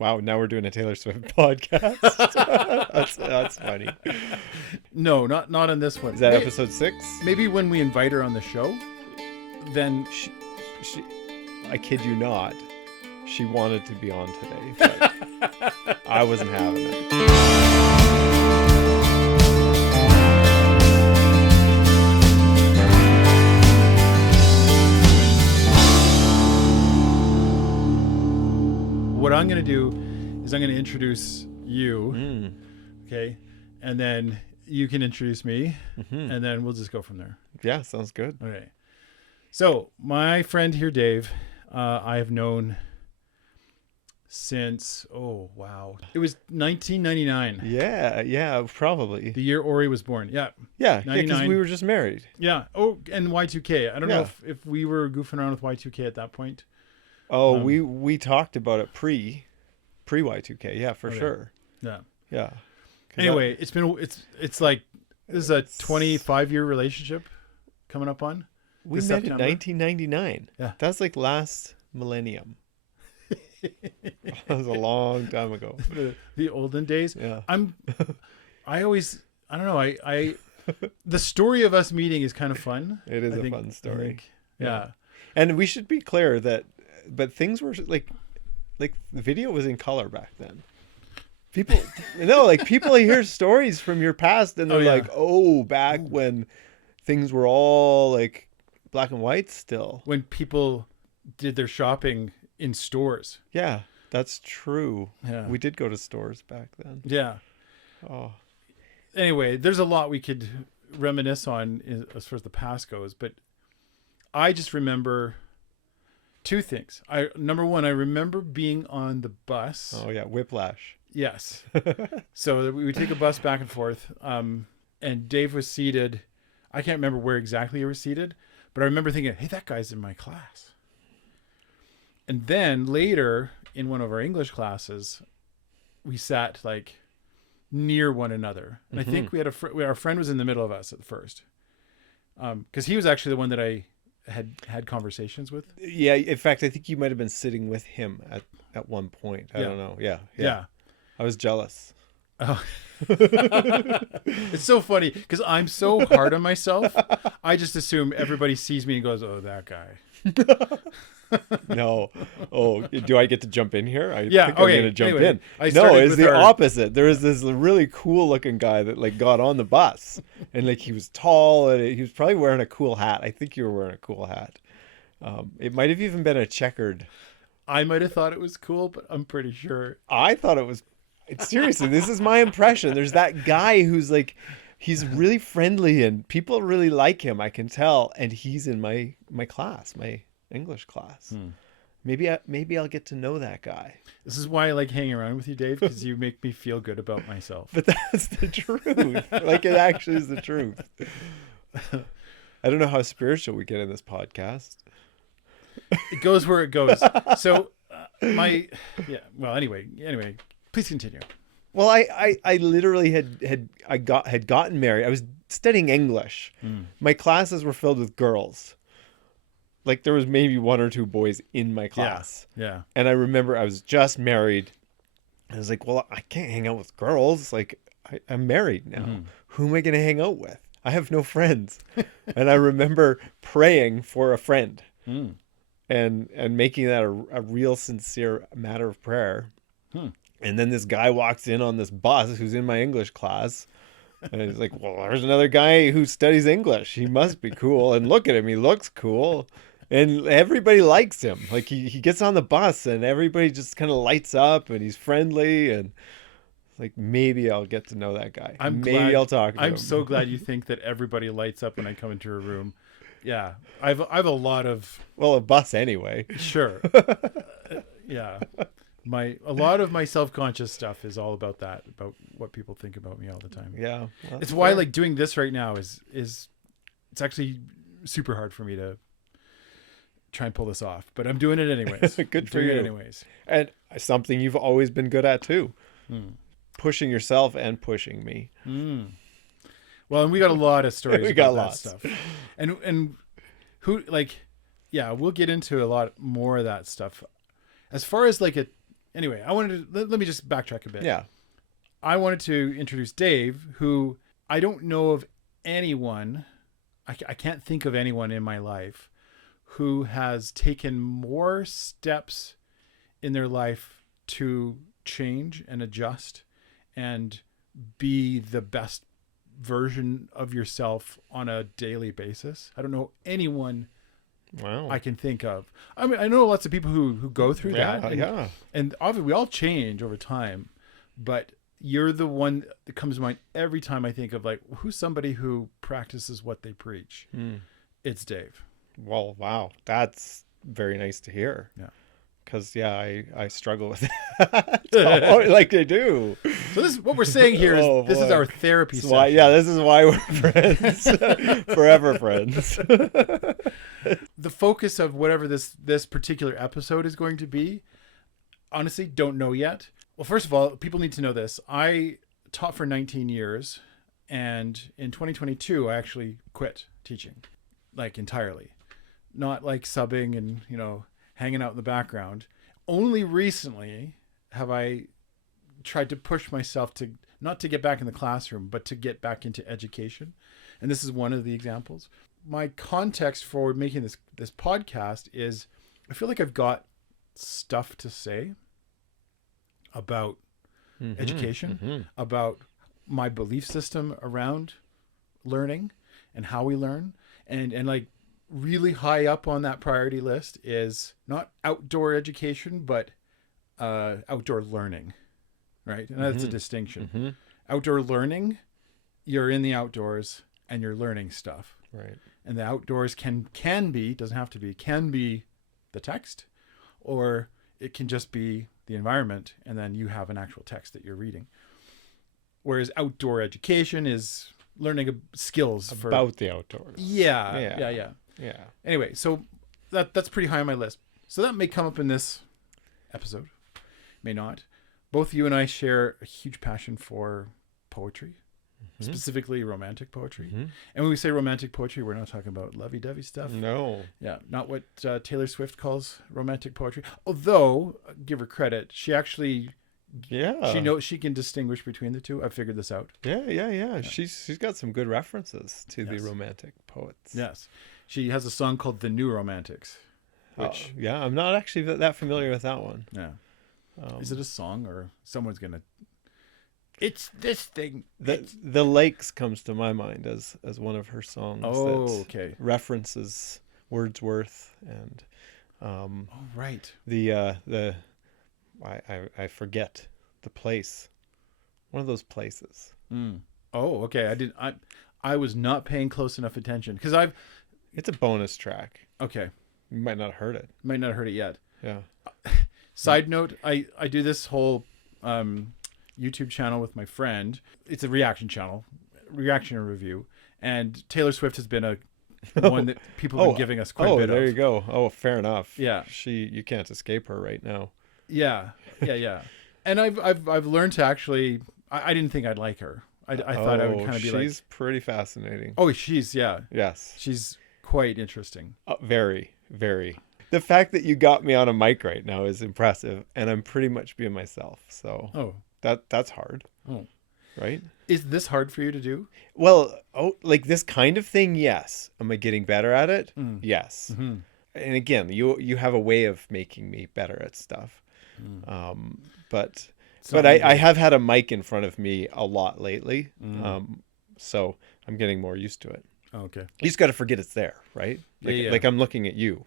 Wow, now we're doing a Taylor Swift podcast. that's funny. No, not on this one. Is that episode 6? Maybe when we invite her on the show, then She, I kid you not, she wanted to be on today, but I wasn't having it. what I'm going to do is I'm going to introduce you, okay? And then you can introduce me, and then we'll just go from there. Yeah, sounds good. Okay. So my friend here, Dave, I have known since, it was 1999. Yeah, probably. The year Ori was born. Yeah. Yeah, because 99. we were just married. Yeah. Oh, and Y2K. I don't know Yeah. if we were goofing around with Y2K at that point. Oh, we talked about it pre Y2K. Yeah, for Okay. sure. Yeah. Yeah. 'Cause Anyway, it's like, this is a 25-year relationship coming up on. we this met September. in 1999. Yeah. That's like last millennium. That was a long time ago. The olden days. Yeah. I don't know. The story of us meeting is kind of fun. It is I a think- fun I story. think. Yeah. And we should be clear but things were like the video was in color back then. People hear stories from your past and they're Oh, yeah. back when things were all like black and white still. When people did their shopping in stores. Yeah, that's true. Yeah. We did go to stores back then. Yeah. Oh, Anyway, there's a lot we could reminisce on as far as the past goes, but I just remember two things. Number one, I remember being on the bus. oh yeah, whiplash. Yes. So we would take a bus back and forth. And Dave was seated. I can't remember where exactly he was seated, but I remember thinking, hey, that guy's in my class. And then later in one of our English classes, we sat like near one another. And I think we had our friend was in the middle of us at first. Because he was actually the one that I had conversations with. Yeah, in fact, I think you might have been sitting with him at one point. I don't know. Yeah. I was jealous. Oh. It's so funny because I'm so hard on myself. I just assume everybody sees me and goes, "Oh, that guy." No. Oh, do I get to jump in here? I Yeah, think okay, I'm going to jump anyway, in. I No, started it's with the our- opposite. There was this really cool looking guy that like got on the bus and like he was tall and he was probably wearing a cool hat. I think you were wearing a cool hat. It might have even been a checkered. I might have thought it was cool, but I'm pretty sure. I thought it was seriously, this is my impression. There's that guy who's like, he's really friendly and people really like him. I can tell. And he's in my class, my English class. Maybe I'll get to know that guy. This is why I like hanging around with you, Dave, because you make me feel good about myself. But that's the truth. Like it actually is the truth. I don't know how spiritual we get in this podcast. It goes where it goes. So anyway, please continue. Well, I literally had gotten married. I was studying English. My classes were filled with girls. Like there was maybe one or two boys in my class. Yeah. And I remember I was just married. I was like, well, I can't hang out with girls. Like I'm married now. Who am I going to hang out with? I have no friends. And I remember praying for a friend and making that a real sincere matter of prayer. And then this guy walks in on this bus who's in my English class. And he's like, well, there's another guy who studies English. He must be cool. And look at him. He looks cool. And everybody likes him. Like he gets on the bus and everybody just kind of lights up and he's friendly. And like, maybe I'll get to know that guy. Maybe I'll talk to him. I'm so glad you think that everybody lights up when I come into a room. Yeah. I've a lot of... Well, a bus anyway. Sure. Yeah. A lot of my self-conscious stuff is all about that, about what people think about me all the time. Yeah. Well, It's why like doing this right now is it's actually super hard for me to try and pull this off, but I'm doing it anyways. Good for you. Anyways. And something you've always been good at too. Pushing yourself and pushing me. Well, and we got a lot of stories We about got that lots. stuff. And who like, yeah, we'll get into a lot more of that stuff. As far as like Anyway, I wanted to let me just backtrack a bit. Yeah. I wanted to introduce Dave, who I don't know of anyone. I can't think of anyone in my life who has taken more steps in their life to change and adjust and be the best version of yourself on a daily basis. I don't know anyone Wow. I can think of. I mean, I know lots of people who go through that. And obviously we all change over time, but you're the one that comes to mind every time I think of like, who's somebody who practices what they preach? It's Dave. Well, wow. That's very nice to hear. Yeah. Because, I struggle with that. Like I do. So this is what we're saying here is this is our therapy session. Why, this is why we're friends. Forever friends. The focus of whatever this particular episode is going to be, honestly, don't know yet. Well, first of all, people need to know this. I taught for 19 years, and in 2022, I actually quit teaching, like entirely. Not like subbing and, hanging out in the background. Only recently have I tried to push myself to not to get back in the classroom, but to get back into education. And this is one of the examples. My context for making this podcast is I feel like I've got stuff to say about education, about my belief system around learning and how we learn. And like really high up on that priority list is not outdoor education, but outdoor learning, right? And that's a distinction. Outdoor learning, you're in the outdoors and you're learning stuff. Right. And the outdoors can be, doesn't have to be, can be the text, or it can just be the environment, and then you have an actual text that you're reading. Whereas outdoor education is learning skills about the outdoors. Yeah. Anyway, so that's pretty high on my list. So that may come up in this episode, may not. Both you and I share a huge passion for poetry, specifically romantic poetry. And when we say romantic poetry, we're not talking about lovey-dovey stuff. No. Yeah, not what Taylor Swift calls romantic poetry. Although, give her credit, she actually... she knows she can distinguish between the two. I figured this out. Yeah. She's got some good references to the romantic poets. Yes. She has a song called The New Romantics. Which I'm not actually that familiar with that one. Yeah. Is it a song or someone's going to It's this thing. The Lakes comes to my mind as one of her songs okay. references Wordsworth and right. I forget the place. One of those places. Oh, okay. I was not paying close enough attention because it's a bonus track. Okay. You might not have heard it. Might not have heard it yet. Yeah. Side note, I do this whole YouTube channel with my friend. It's a reaction channel, reaction and review. And Taylor Swift has been one that people have been giving us quite a bit of. Oh, there you go. Oh, fair enough. Yeah. You can't escape her right now. Yeah. And I've learned to actually, I didn't think I'd like her. I thought I would kind of be like. She's pretty fascinating. Oh, yeah. Yes. She's quite interesting. Very, very. The fact that you got me on a mic right now is impressive, and I'm pretty much being myself. So that's hard. Oh. Right? Is this hard for you to do? Well, like this kind of thing, yes. Am I getting better at it? Yes. Mm-hmm. And again, you have a way of making me better at stuff. But I have had a mic in front of me a lot lately. So I'm getting more used to it. Oh, okay. You just got to forget it's there, right? Like, like I'm looking at you,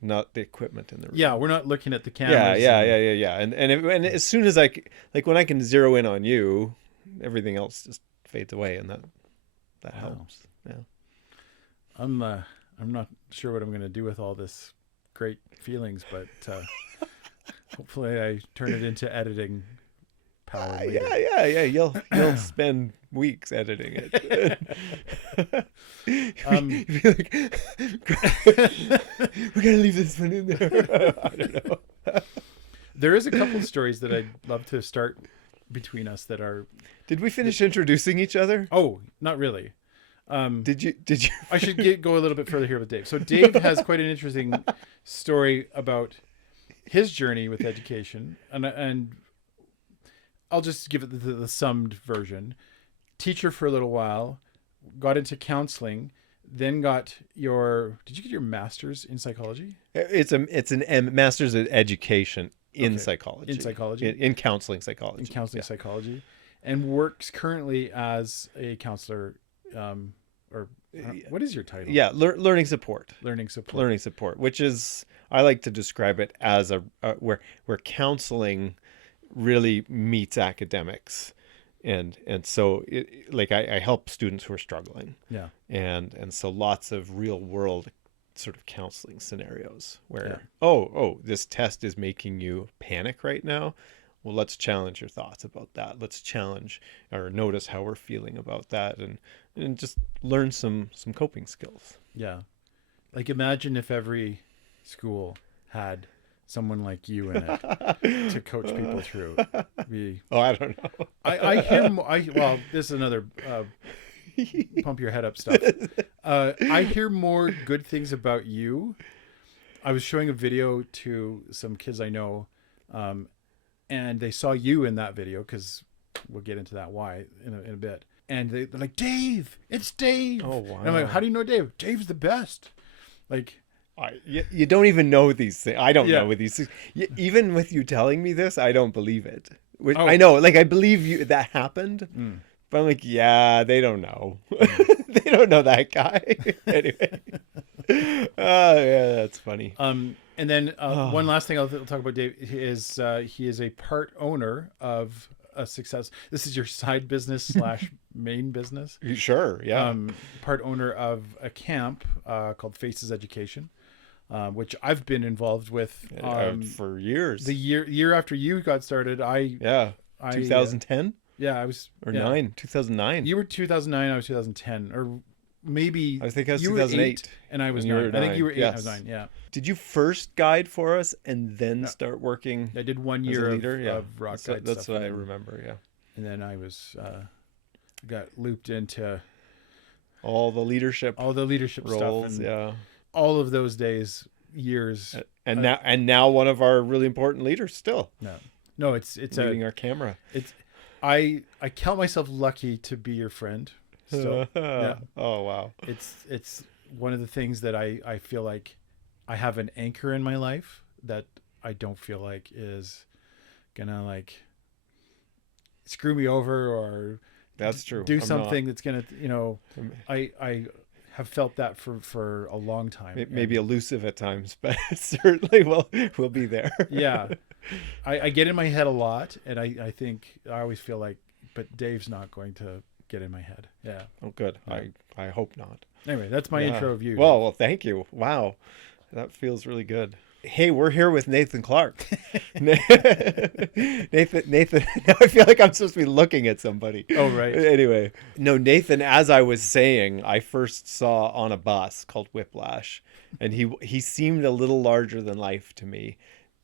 not the equipment in the room. Yeah, we're not looking at the cameras. Yeah. And as soon as when I can zero in on you, everything else just fades away, and that helps. Yeah. I'm not sure what I'm going to do with all this great feelings, but hopefully I turn it into editing power later. Yeah. You'll spend weeks editing it. We gotta leave this one in there. I don't know. There is a couple of stories that I'd love to start between us that are. Did we finish introducing each other? Oh, not really. Did you? I should go a little bit further here with Dave. So Dave has quite an interesting story about his journey with education, and I'll just give it the summed version. Teacher for a little while, got into counseling, then got your. Did you get your master's in psychology? It's a master's in education in Okay. psychology. In psychology? In counseling psychology. In counseling Yeah. psychology, and works currently as a counselor, or what is your title? Yeah, learning support. Learning support. Learning support, which is, I like to describe it as where counseling really meets academics, and so like I help students who are struggling, Yeah. and so lots of real world sort of counseling scenarios where Yeah. oh, this test is making you panic right now. Well, let's challenge your thoughts about that. Let's challenge or notice how we're feeling about that, and just learn some coping skills. Yeah. Like imagine if every school had someone like you in it to coach people through. Oh, I don't know. I hear well, this is another pump your head up stuff. I hear more good things about you. I was showing a video to some kids I know, and they saw you in that video because we'll get into that why in a bit. And they're like, Dave, it's Dave. Oh, wow. And I'm like, how do you know Dave? Dave's the best. Like, You don't even know these things. I don't Yeah. know these things. Even with you telling me this, I don't believe it. Which Oh. I know, like I believe you that happened, but I'm like, yeah, they don't know. They don't know that guy. Anyway, oh yeah, that's funny. and then one last thing I'll talk about Dave is he is a part owner of a success. This is your side business / main business. Sure, yeah. Part owner of a camp called Faces Education, which I've been involved with For years. the year after you got started. Yeah, 2010 I was or yeah. 2009. You were 2009. I was 2010, or maybe I think I was you were 2008, 8 and I was and you 9. were I think you were 9, 8. I was yes. 9. Yeah, Did you first guide for us and then start working I did 1 as a year leader? of rock that's, guide that's stuff, what I and then- remember. Yeah, And then I was got looped into all the leadership all the leadership roles. stuff, and Yeah, all of those days, years. and now one of our really important leaders still No, it's leading our camera. I count myself lucky to be your friend. So yeah, Oh wow. it's one of the things that I feel like I have an anchor in my life that I don't feel like is gonna like screw me over or That's true. do I'm something that's gonna I have felt that for a long time. not, maybe elusive at times, but certainly we'll be there. Yeah. I get in my head a lot, and I think I always feel like, but Dave's not going to get in my head. Yeah. Oh, good. Yeah. I hope not. Anyway, that's my Yeah. intro of you. Well, thank you. Wow, that feels really good. Hey, we're here with Nathan Clark. Nathan. Now I feel like I'm supposed to be looking at somebody. Oh, right. Anyway, no, Nathan. As I was saying, I first saw on a bus called Whiplash, and he seemed a little larger than life to me,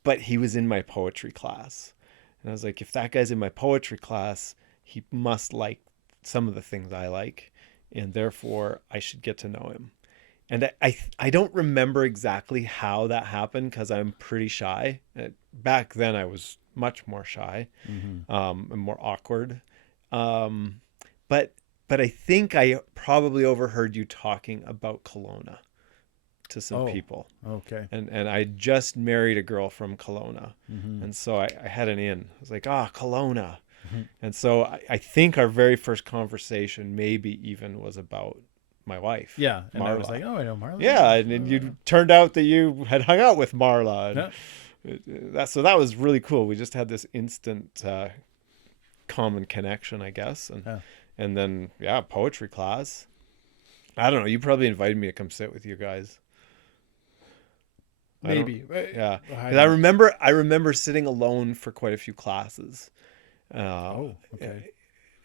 but he was in my poetry class, and I was like, if that guy's in my poetry class, he must like some of the things I like, and therefore I should get to know him. And I don't remember exactly how that happened because I'm pretty shy. Back then I was much more shy, and more awkward. But I think I probably overheard you talking about Kelowna to some people. Okay. And I just married a girl from Kelowna. And so I had an in. I was like, Kelowna. And so I think our very first conversation maybe even was about my wife. Yeah. And I was Marla. like, oh, I know Marla. Yeah, and then you turned out that you had hung out with Marla. And so that was really cool. We just had this instant common connection, I guess. And then, poetry class. I don't know. You probably invited me to come sit with you guys. Maybe. Yeah. 'Cause I remember sitting alone for quite a few classes. Okay.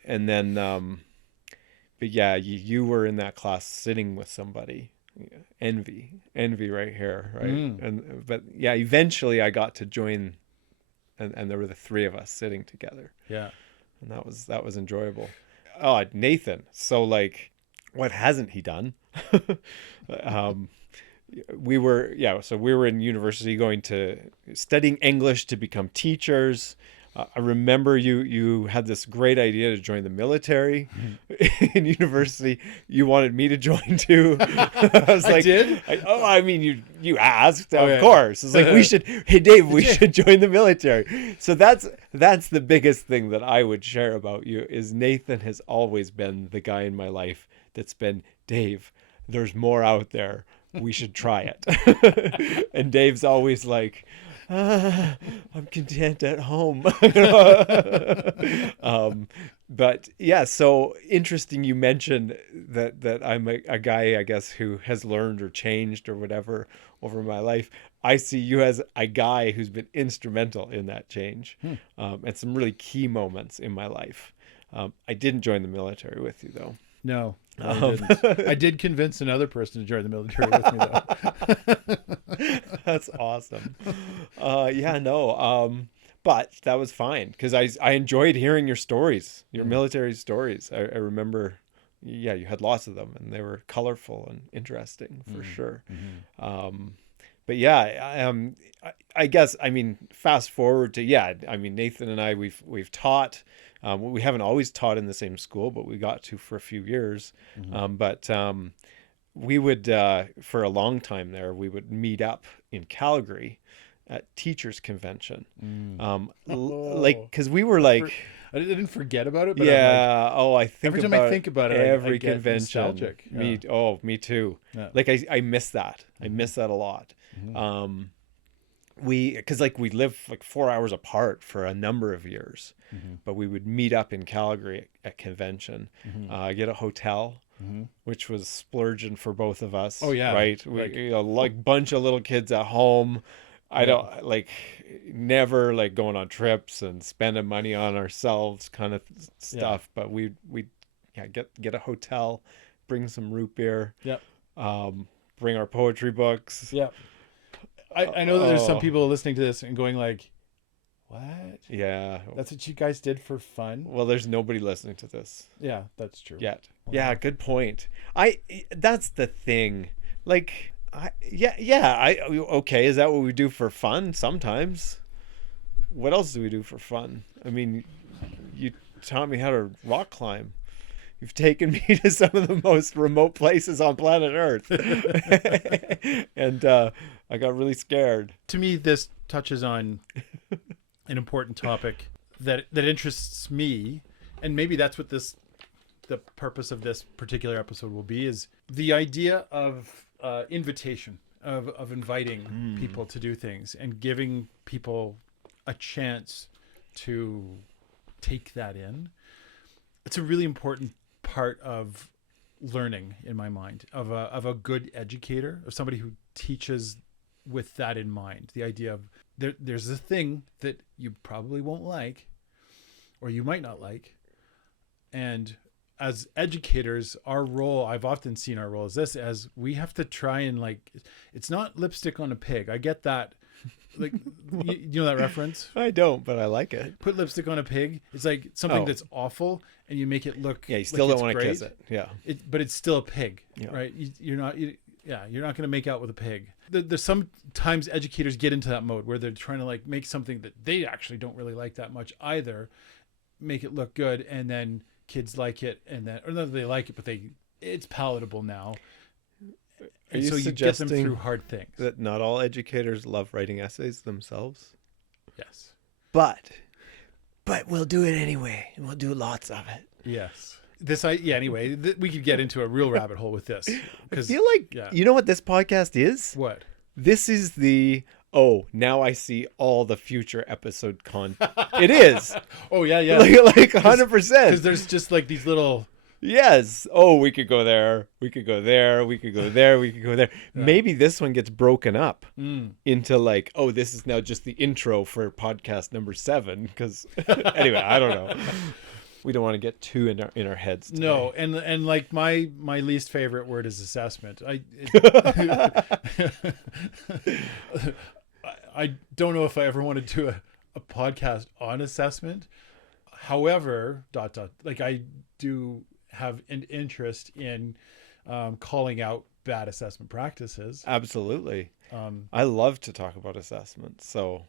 And then, but yeah, you were in that class sitting with somebody. Envy right here, right? But yeah, eventually I got to join, and there were the three of us sitting together. Yeah. And that was enjoyable. Oh, Nathan. So like, what hasn't he done? so we were in university studying English to become teachers. I remember you had this great idea to join the military in university. You wanted me to join too. I was like, did? I mean, you asked, Oh, of yeah. course. It's like, hey Dave, we should join the military. So that's the biggest thing that I would share about you is Nathan has always been the guy in my life that's been, Dave, there's more out there. We should try it. And Dave's always like, I'm content at home. But yeah, so interesting you mentioned that I'm a guy, I guess, who has learned or changed or whatever over my life. I see you as a guy who's been instrumental in that change, and some really key moments in my life. I didn't join the military with you though. No, I didn't. I did convince another person to join the military with me, though. That's awesome. Yeah, no. But that was fine because I enjoyed hearing your stories, your military stories. I remember, yeah, you had lots of them and they were colorful and interesting for sure. But yeah, I guess, I mean, fast forward to, Nathan and I, we've taught. We haven't always taught in the same school, but we got to for a few years. But we would, for a long time there, we would meet up in Calgary at teachers convention. Like, cause we were like, I didn't forget about it, but yeah. I think every time about I think about it, every I get convention. nostalgic. Yeah. Me too. Yeah. Like I miss that. I miss that a lot. Because like we lived like 4 hours apart for a number of years, but we would meet up in Calgary at convention, get a hotel, which was splurging for both of us. Oh yeah, right. We like bunch of little kids at home. I don't like never like going on trips and spending money on ourselves kind of stuff. But we get a hotel, bring some root beer. Yep. Bring our poetry books. Yep. I know that there's some people listening to this and going like, what? Yeah. That's what you guys did for fun? Well, there's nobody listening to this. Yeah, that's true. Yet. Yeah, good point. That's the thing. Like, okay, is that what we do for fun sometimes? What else do we do for fun? I mean, you taught me how to rock climb. You've taken me to some of the most remote places on planet Earth. And I got really scared. To me, this touches on an important topic that interests me. And maybe that's what the purpose of this particular episode will be, is the idea of invitation, of inviting people to do things and giving people a chance to take that in. It's a really important part of learning, in my mind, of a good educator, of somebody who teaches with that in mind. The idea of there's a thing that you probably won't like, or you might not like, and as educators, our role, I've often seen our role as this, as we have to try and like, it's not lipstick on a pig. I get that. Like, you know that reference? I don't, but I like it. Put lipstick on a pig. It's like something that's awful, and you make it look. Yeah, you still like don't want to kiss it. Yeah, but it's still a pig, yeah. right? You're not going to make out with a pig. There's sometimes educators get into that mode where they're trying to like make something that they actually don't really like that much either, make it look good, and then kids like it, and then, or not that they like it, but it's palatable now. And so you get them through hard things. That not all educators love writing essays themselves? Yes. But we'll do it anyway, and we'll do lots of it. Yes. Anyway, we could get into a real rabbit hole with this. I feel like, you know what this podcast is? What? This is now I see all the future episode content. It is. Oh, yeah. Like 100%. Because there's just like these little... Yes. Oh, we could go there. We could go there. We could go there. We could go there. Yeah. Maybe this one gets broken up into like, this is now just the intro for podcast number 7. Because anyway, I don't know. We don't want to get too in our heads today. No, and like my least favorite word is assessment. I don't know if I ever want to do a podcast on assessment. However, like I do have an interest in calling out bad assessment practices. Absolutely. I love to talk about assessments. So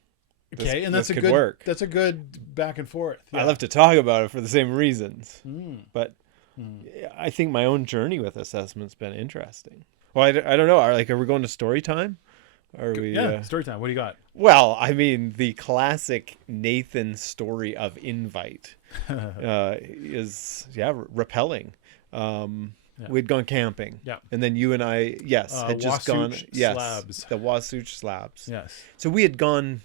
Okay, and that's this a could good work. that's a good back and forth. I love to talk about it for the same reasons. Mm. But I think my own journey with assessment's been interesting. Well, I don't know. Are we going to story time? Are we? Yeah, story time. What do you got? Well, I mean, the classic Nathan story of invite is repelling. We'd gone camping. Yeah. And then you and I, had just gone. Yes. Slabs. The Wasatch Slabs. Yes. So we had gone.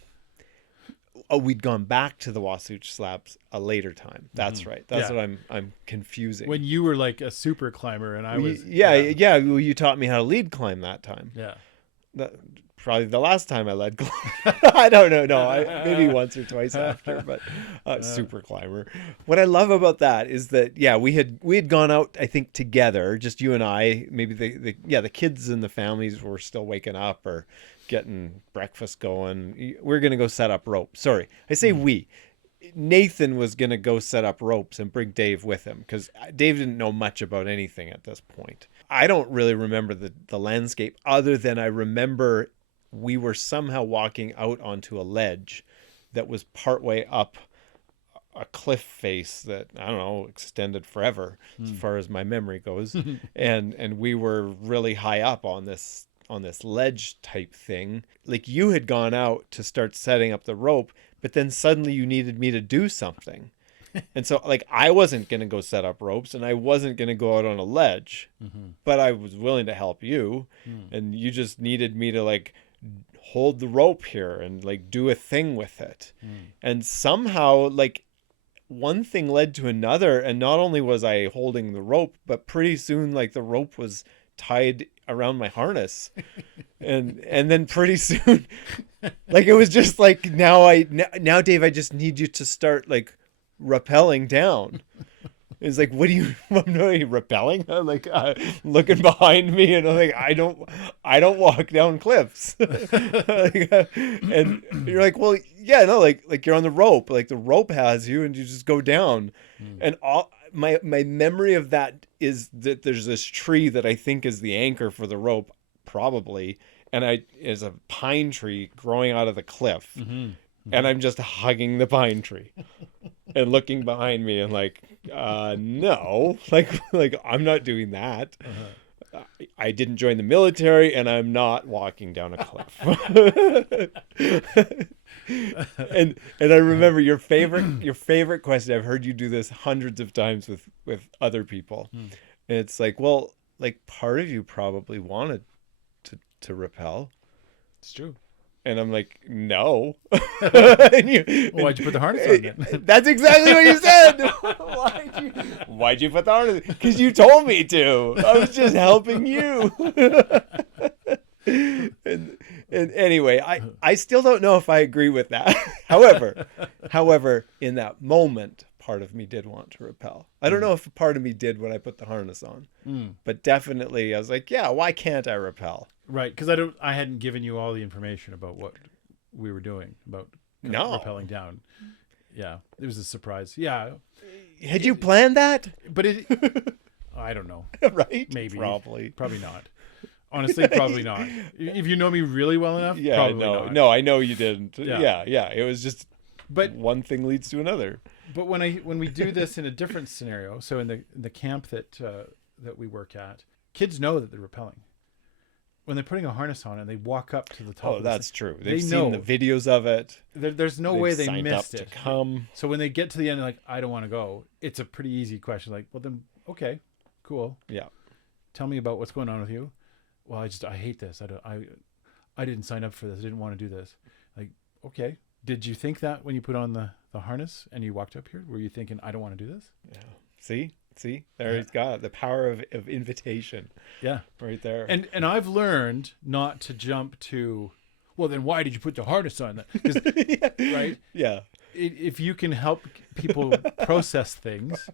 Oh, we'd gone back to the Wasatch Slabs a later time. That's right. That's what I'm confusing. When you were like a super climber and I was. Yeah. Well, you taught me how to lead climb that time. Yeah. Probably the last time I led climb. I don't know. No, maybe once or twice after, but super climber. What I love about that is that we had gone out, I think, together, just you and I. Maybe the kids and the families were still waking up or getting breakfast going. We're gonna go set up ropes. Sorry, I say we. Nathan was gonna go set up ropes and bring Dave with him because Dave didn't know much about anything at this point. I don't really remember the landscape other than I remember we were somehow walking out onto a ledge that was partway up a cliff face that, I don't know, extended forever as far as my memory goes. and we were really high up on this ledge type thing. Like, you had gone out to start setting up the rope, but then suddenly you needed me to do something. And so, like, I wasn't going to go set up ropes and I wasn't going to go out on a ledge, but I was willing to help you. And you just needed me to, like, hold the rope here and, like, do a thing with it. And somehow, like, one thing led to another. And not only was I holding the rope, but pretty soon, like, the rope was tied around my harness. and then pretty soon, like, it was just like, now Dave, I just need you to start, like, rappelling down. It's like, what do you? I'm not rappelling. I'm like looking behind me, and I'm like, I don't walk down cliffs. And you're like, well, yeah, no, like you're on the rope. Like, the rope has you, and you just go down. And all my memory of that is that there's this tree that I think is the anchor for the rope, probably, and is a pine tree growing out of the cliff. And I'm just hugging the pine tree and looking behind me and like, no, like I'm not doing that. I didn't join the military and I'm not walking down a cliff. and I remember your favorite question. I've heard you do this hundreds of times with other people. And it's like, well, like, part of you probably wanted to rappel. It's true. And I'm like, no. Why'd you put the harness on then? That's exactly what you said. Why'd you put the harness? Because you told me to. I was just helping you. and anyway, I still don't know if I agree with that. However, in that moment, part of me did want to rappel. I don't know if a part of me did when I put the harness on, but definitely I was like, yeah, why can't I rappel? Right, because I hadn't given you all the information about what we were doing about rappelling down. Yeah, it was a surprise. Yeah, had you planned that? But I don't know. Right? Maybe. Probably not. Honestly, probably not. If you know me really well enough, probably not. No, I know you didn't. Yeah. It was just, but one thing leads to another. But when we do this in a different scenario, so in the camp that we work at, kids know that they're rappelling. When they're putting a harness on and they walk up to the top. Oh, that's true. They've seen the videos of it. There's no way they missed it. To come. So when they get to the end, they're like, I don't want to go. It's a pretty easy question. Like, well, then, okay, cool. Yeah. Tell me about what's going on with you. Well, I hate this. I didn't sign up for this. I didn't want to do this. Like, okay. Did you think that when you put on the harness and you walked up here? Were you thinking, I don't want to do this? Yeah. See, there he's got it. The power of invitation. Yeah. Right there. And I've learned not to jump to, well, then why did you put the harness on that? Right? Yeah. If you can help people process things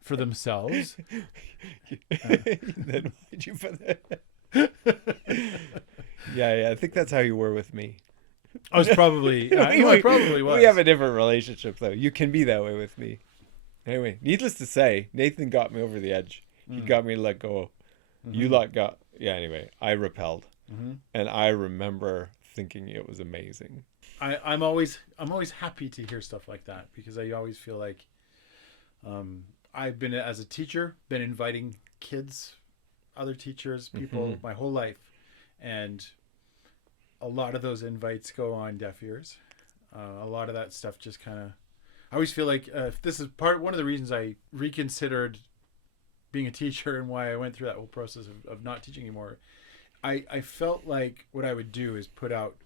for themselves. Then why'd you put that? Yeah. I think that's how you were with me. I was probably, I probably was. We have a different relationship, though. You can be that way with me. Anyway, needless to say, Nathan got me over the edge. He got me to let go. You lot got Anyway, I repelled, and I remember thinking it was amazing. I'm always happy to hear stuff like that, because I always feel like I've been, as a teacher, been inviting kids, other teachers, people my whole life, and a lot of those invites go on deaf ears. A lot of that stuff just kind of, I always feel like this is one of the reasons I reconsidered being a teacher and why I went through that whole process of not teaching anymore. I felt like what I would do is put out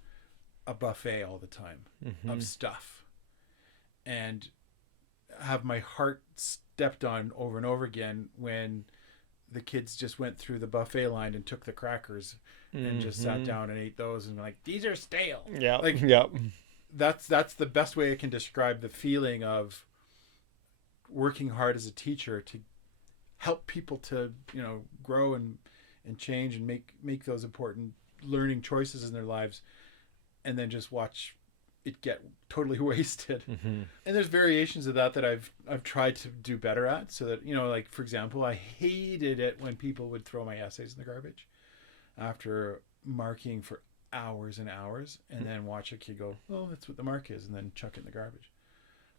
a buffet all the time of stuff and have my heart stepped on over and over again when the kids just went through the buffet line and took the crackers and just sat down and ate those and like, these are stale. Yeah. Like, yeah. That's the best way I can describe the feeling of working hard as a teacher to help people to, grow and change and make those important learning choices in their lives, and then just watch it get totally wasted. And there's variations of that I've tried to do better at, so that, like, for example, I hated it when people would throw my essays in the garbage after marking for hours and hours, and then watch a kid go, oh, that's what the mark is, and then chuck it in the garbage.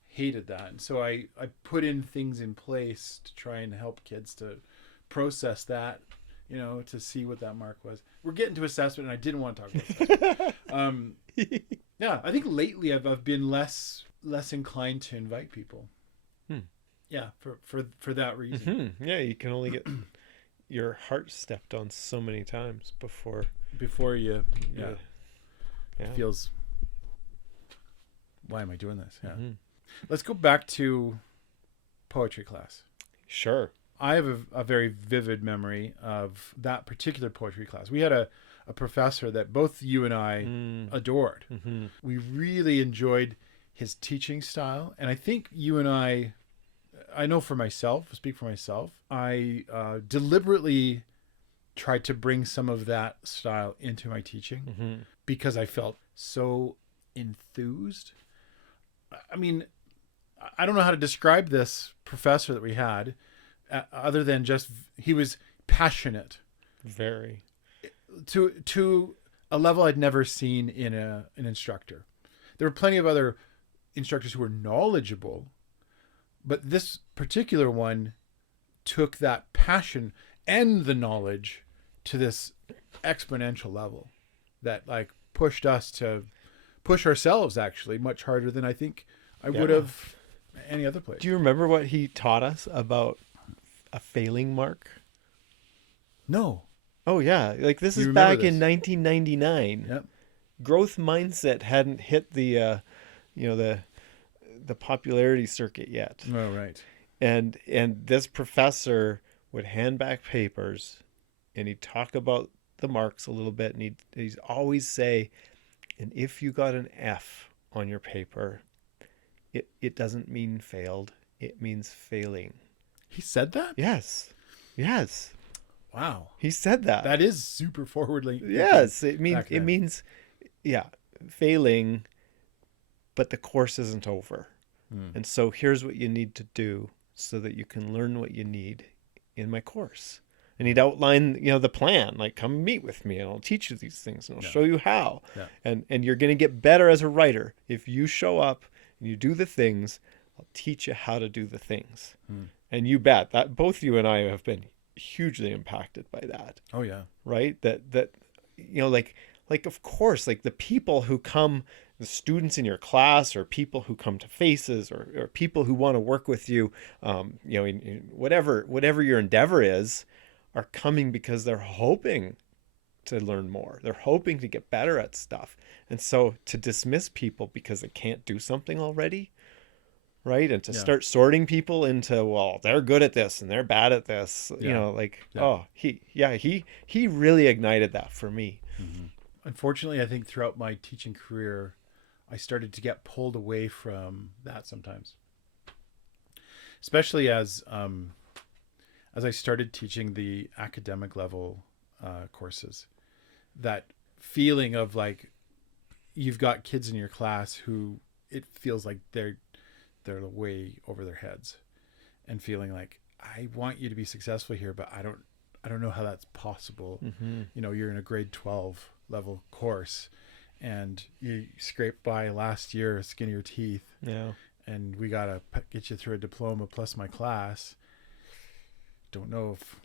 Hated that. And so I put in things in place to try and help kids to process that, to see what that mark was. We're getting to assessment, and I didn't want to talk about assessment. Yeah, I think lately I've been less inclined to invite people. Yeah, for that reason. Yeah, you can only get your heart stepped on so many times before you yeah. It feels, why am I doing this? Yeah. Let's go back to poetry class. Sure. I have a very vivid memory of that particular poetry class. We had a professor that both you and I adored. We really enjoyed his teaching style. And I think you and I know for myself, speak for myself, I deliberately tried to bring some of that style into my teaching because I felt so enthused. I mean, I don't know how to describe this professor that we had, other than just he was passionate, very, to a level I'd never seen in an instructor. There were plenty of other instructors who were knowledgeable, but this particular one took that passion and the knowledge to this exponential level that, like, pushed us to push ourselves actually much harder than I think I would have any other place. Do you remember what he taught us about a failing mark? No. Oh yeah, like this is remember back in 1999. Yep. Growth mindset hadn't hit the the popularity circuit yet. Oh, right. And this professor would hand back papers, and he'd talk about the marks a little bit, and he'd always say, and if you got an F on your paper, it doesn't mean failed, it means failing. He said that? Yes. Wow. He said that. That is super forwardly. Yes, it means failing, but the course isn't over. And so here's what you need to do so that you can learn what you need in my course. And he'd outline, the plan, like, come meet with me and I'll teach you these things and I'll show you how. Yeah. And you're going to get better as a writer. If you show up and you do the things, I'll teach you how to do the things. And you bet that both you and I have been hugely impacted by that. Oh yeah. Right? That like of course, like the people who come, the students in your class, or people who come to Faces, or people who want to work with you, in whatever your endeavor is, are coming because they're hoping to learn more. They're hoping to get better at stuff. And so to dismiss people because they can't do something already, right? And to start sorting people into, well, they're good at this and they're bad at this, he really ignited that for me. Unfortunately, I think throughout my teaching career, I started to get pulled away from that sometimes, especially as I started teaching the academic level courses. That feeling of, like, you've got kids in your class who it feels like they're way over their heads, and feeling like, I want you to be successful here, but I don't know how that's possible. Mm-hmm. You know, you're in a grade 12 level course and you scraped by last year, skin of your teeth, Yeah. and we got to get you through a diploma plus my class. Don't know if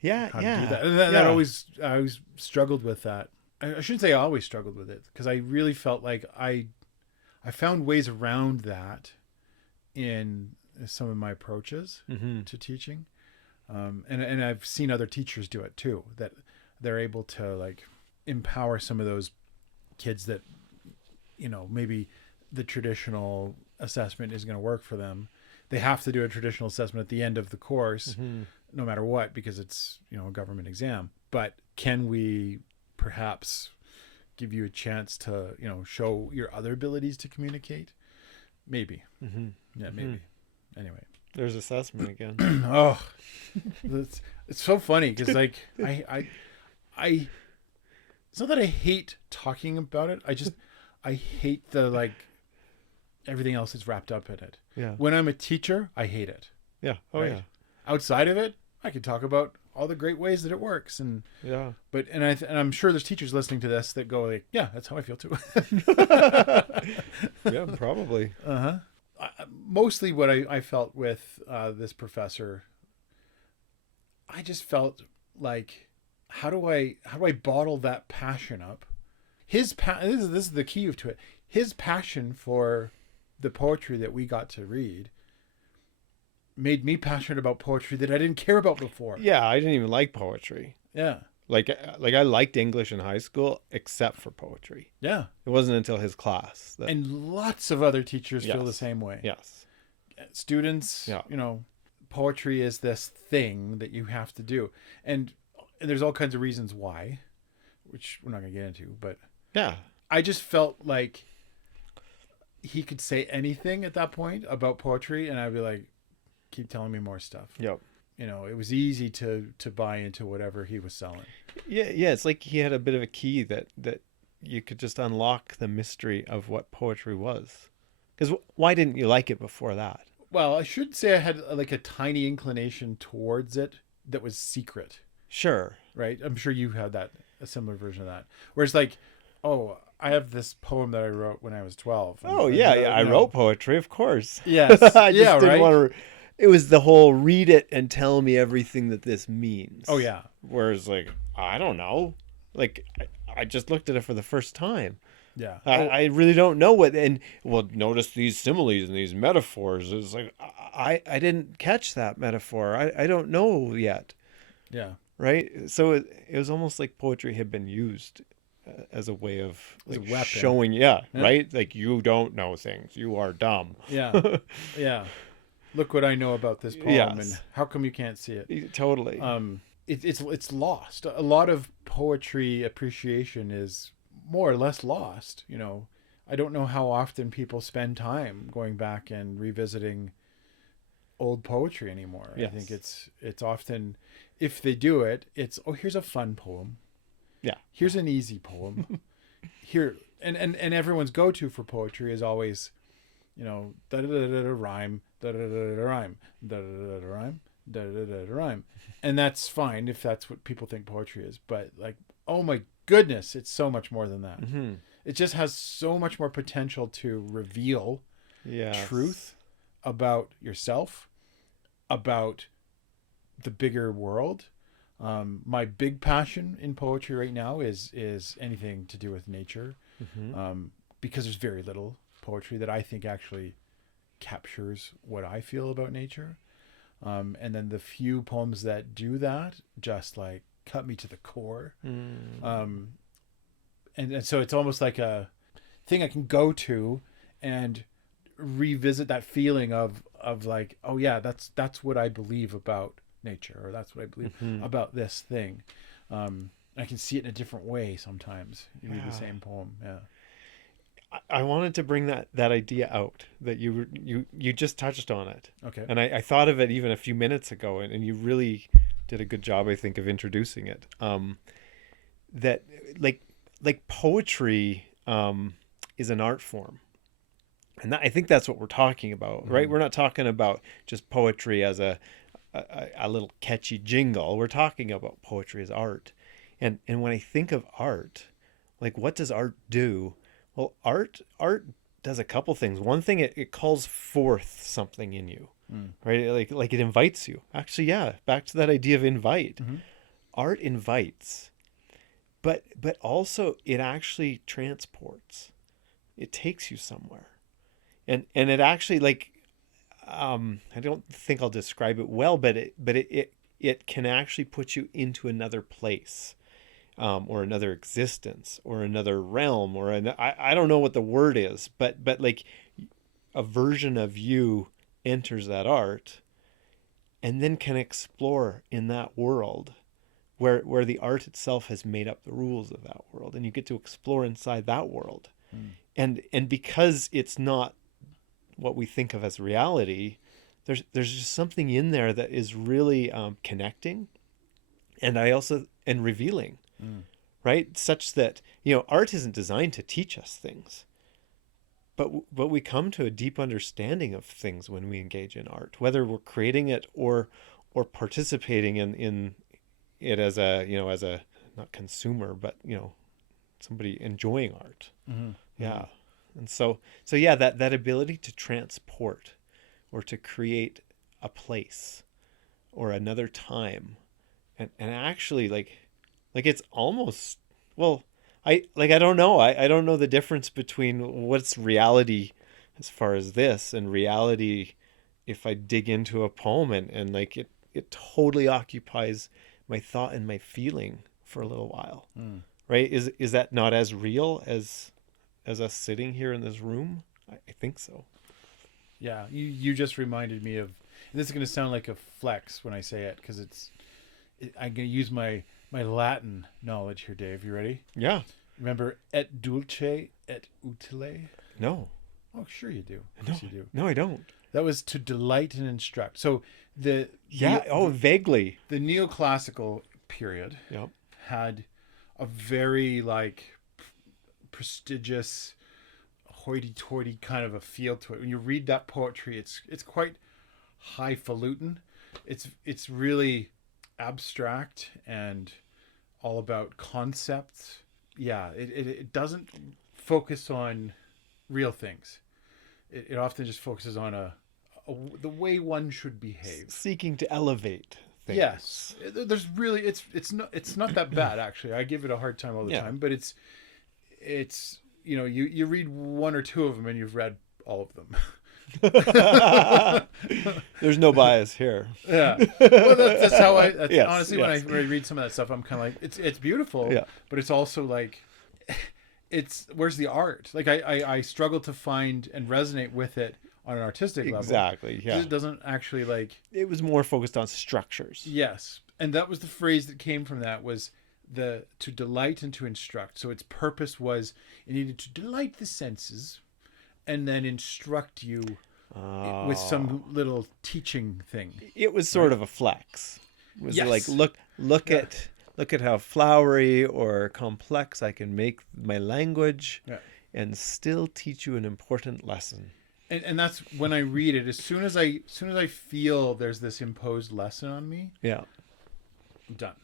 Yeah. how Yeah. to do that. And that I always struggled with that. I shouldn't say I always struggled with it, because I really felt like I found ways around that in some of my approaches Mm-hmm. to teaching. And I've seen other teachers do it too, that they're able to like empower some of those kids that, you know, maybe the traditional assessment is going to work for them. They have to do a traditional assessment at the end of the course, Mm-hmm. no matter what, because it's, you know, a government exam. But can we perhaps give you a chance to, you know, show your other abilities to communicate? Maybe. Mm-hmm. Yeah, maybe. Anyway. There's assessment again. Oh, it's so funny because like I it's not that I hate talking about it. I hate the like everything else that's wrapped up in it. Yeah. When I'm a teacher, I hate it. Yeah. Oh right? yeah. Outside of it, I could talk about all the great ways that it works, and Yeah. but and I'm sure there's teachers listening to this that go like, yeah, that's how I feel too. Yeah. Probably. Uh-huh. Mostly what I felt with this professor, I just felt like, how do I bottle that passion up? This is the key to it. His passion for the poetry that we got to read made me passionate about poetry that I didn't care about before. Yeah. I didn't even like poetry. Yeah. Like I liked English in high school, except for poetry. Yeah. It wasn't until his class that. And lots of other teachers feel Yes. the same way. Yes. Students, Yeah. you know, poetry is this thing that you have to do. And there's all kinds of reasons why, which we're not going to get into, but Yeah. I just felt like he could say anything at that point about poetry, and I'd be like, keep telling me more stuff. Yep. You know, it was easy to buy into whatever he was selling. Yeah. Yeah. It's like he had a bit of a key that you could just unlock the mystery of what poetry was. Because why didn't you like it before that? Well, I should say I had like a tiny inclination towards it that was secret, Sure. right? I'm sure you had a similar version of that. Where it's like, oh, I have this poem that I wrote when I was 12. Oh yeah, yeah. I wrote poetry, of course. Yes. I just yeah, didn't right? want to. It was the whole read it and tell me everything that this means. Oh, yeah. Whereas like I don't know, like I just looked at it for the first time. Yeah. I really don't know what. And well, notice these similes and these metaphors. It's like I didn't catch that metaphor. I don't know yet. Yeah. Right. So it was almost like poetry had been used as a way of As a like, weapon. showing. Yeah. Right. Like you don't know things. You are dumb. Yeah. Yeah. Look what I know about this poem, Yes. and how come you can't see it? Totally. It's lost. A lot of poetry appreciation is more or less lost. You know, I don't know how often people spend time going back and revisiting old poetry anymore. Yes. I think it's often, if they do it, it's, oh, here's a fun poem. Yeah. Here's an easy poem. Here and everyone's go-to for poetry is always, you know, da da da da rhyme, da da da da rhyme, da da da rhyme, da da da rhyme, and that's fine if that's what people think poetry is. But like, oh my goodness, it's so much more than that. Mm-hmm. It just has so much more potential to reveal truth about yourself, about the bigger world. My big passion in poetry right now is anything to do with nature, because there's very little poetry that I think actually captures what I feel about nature. And then the few poems that do that just like cut me to the core. And so it's almost like a thing I can go to and revisit that feeling of like, oh yeah, that's what I believe about nature, or that's what I believe about this thing. I can see it in a different way sometimes. You read the same poem. Yeah. I wanted to bring that idea out that you just touched on it. Okay. And I thought of it even a few minutes ago, and you really did a good job, I think, of introducing it. That like poetry is an art form. And I think that's what we're talking about, right? We're not talking about just poetry as a a little catchy jingle. We're talking about poetry as art. And when I think of art, like what does art do? Well, art does a couple things. One thing, it calls forth something in you, right? Like it invites you. Actually, yeah, back to that idea of invite. Art invites, but also it actually transports. It takes you somewhere, and it actually like I don't think I'll describe it well, but it can actually put you into another place, or another existence, or another realm, or I don't know what the word is, but like a version of you enters that art, and then can explore in that world, where the art itself has made up the rules of that world, and you get to explore inside that world, and because it's not what we think of as reality, there's just something in there that is really connecting, and revealing, right? Such that, art isn't designed to teach us things, but we come to a deep understanding of things when we engage in art, whether we're creating it or participating in it as a not consumer, but somebody enjoying art. Yeah. And so yeah, that ability to transport or to create a place or another time, and actually like it's almost, well, I don't know. I don't know the difference between what's reality as far as this, and reality if I dig into a poem and like it totally occupies my thought and my feeling for a little while. Right? Is that not as real as us sitting here in this room? I think so. Yeah, you just reminded me of, and this is going to sound like a flex when I say it, because I'm going to use my Latin knowledge here, Dave. You ready? Yeah. Remember et dulce et utile? No. Oh, sure you do. Of No, course you do. No, I don't. That was to delight and instruct. So vaguely. The neoclassical period had a very prestigious, hoity-toity kind of a feel to it. When you read that poetry, it's quite highfalutin. It's really abstract and all about concepts. Yeah, it doesn't focus on real things. It often just focuses on the way one should behave, seeking to elevate things. Yes, there's really it's not that bad, actually. I give it a hard time all the time, but it's you read one or two of them and you've read all of them. There's no bias here. Yeah, well, that's how honestly, when I read some of that stuff, I'm kind of like, it's beautiful, but it's also like, where's the art? Like I struggle to find and resonate with it on an artistic level. Exactly. Yeah. It doesn't actually it was more focused on structures. Yes, and that was the phrase that came from that, was to delight and to instruct. So its purpose was it needed to delight the senses and then instruct you with some little teaching thing. It was sort of a flex. It was like, look at how flowery or complex I can make my language and still teach you an important lesson. And that's when I read it, as soon as I feel there's this imposed lesson on me, I'm done,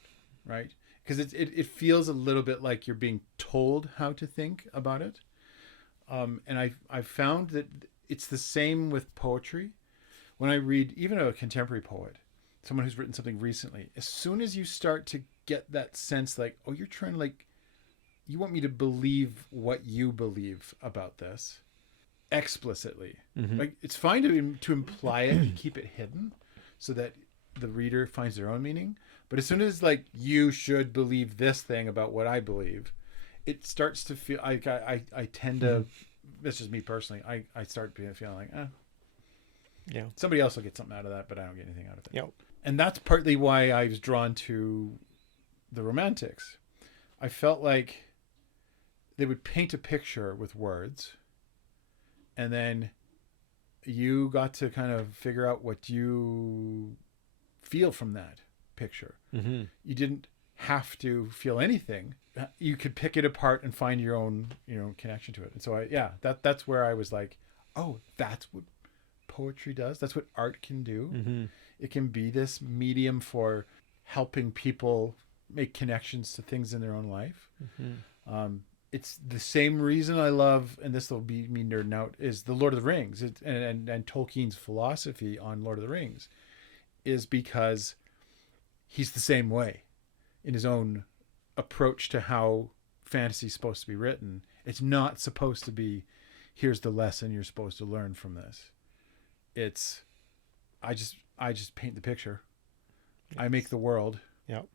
right? Because it feels a little bit like you're being told how to think about it. And I've found that it's the same with poetry. When I read even a contemporary poet, someone who's written something recently, as soon as you start to get that sense like, oh, you're trying to you want me to believe what you believe about this explicitly. Like, it's fine to imply it and keep it hidden so that the reader finds their own meaning. But as soon as you should believe this thing about what I believe, it starts to feel like I tend to, this is just me personally, I start feeling like, somebody else will get something out of that, but I don't get anything out of it. Yep. And that's partly why I was drawn to the Romantics. I felt like they would paint a picture with words, and then you got to kind of figure out what you feel from that picture. You didn't have to feel anything. You could pick it apart and find your own connection to it. And so that's where I was like, oh, that's what poetry does. That's what art can do. Mm-hmm. It can be this medium for helping people make connections to things in their own life. Mm-hmm. It's the same reason I love, and this will be me nerding out, is the Lord of the Rings, and Tolkien's philosophy on Lord of the Rings is because he's the same way in his own approach to how fantasy is supposed to be written. It's not supposed to be, here's the lesson you're supposed to learn from this. It's, I just paint the picture. Yes. I make the world. Yep.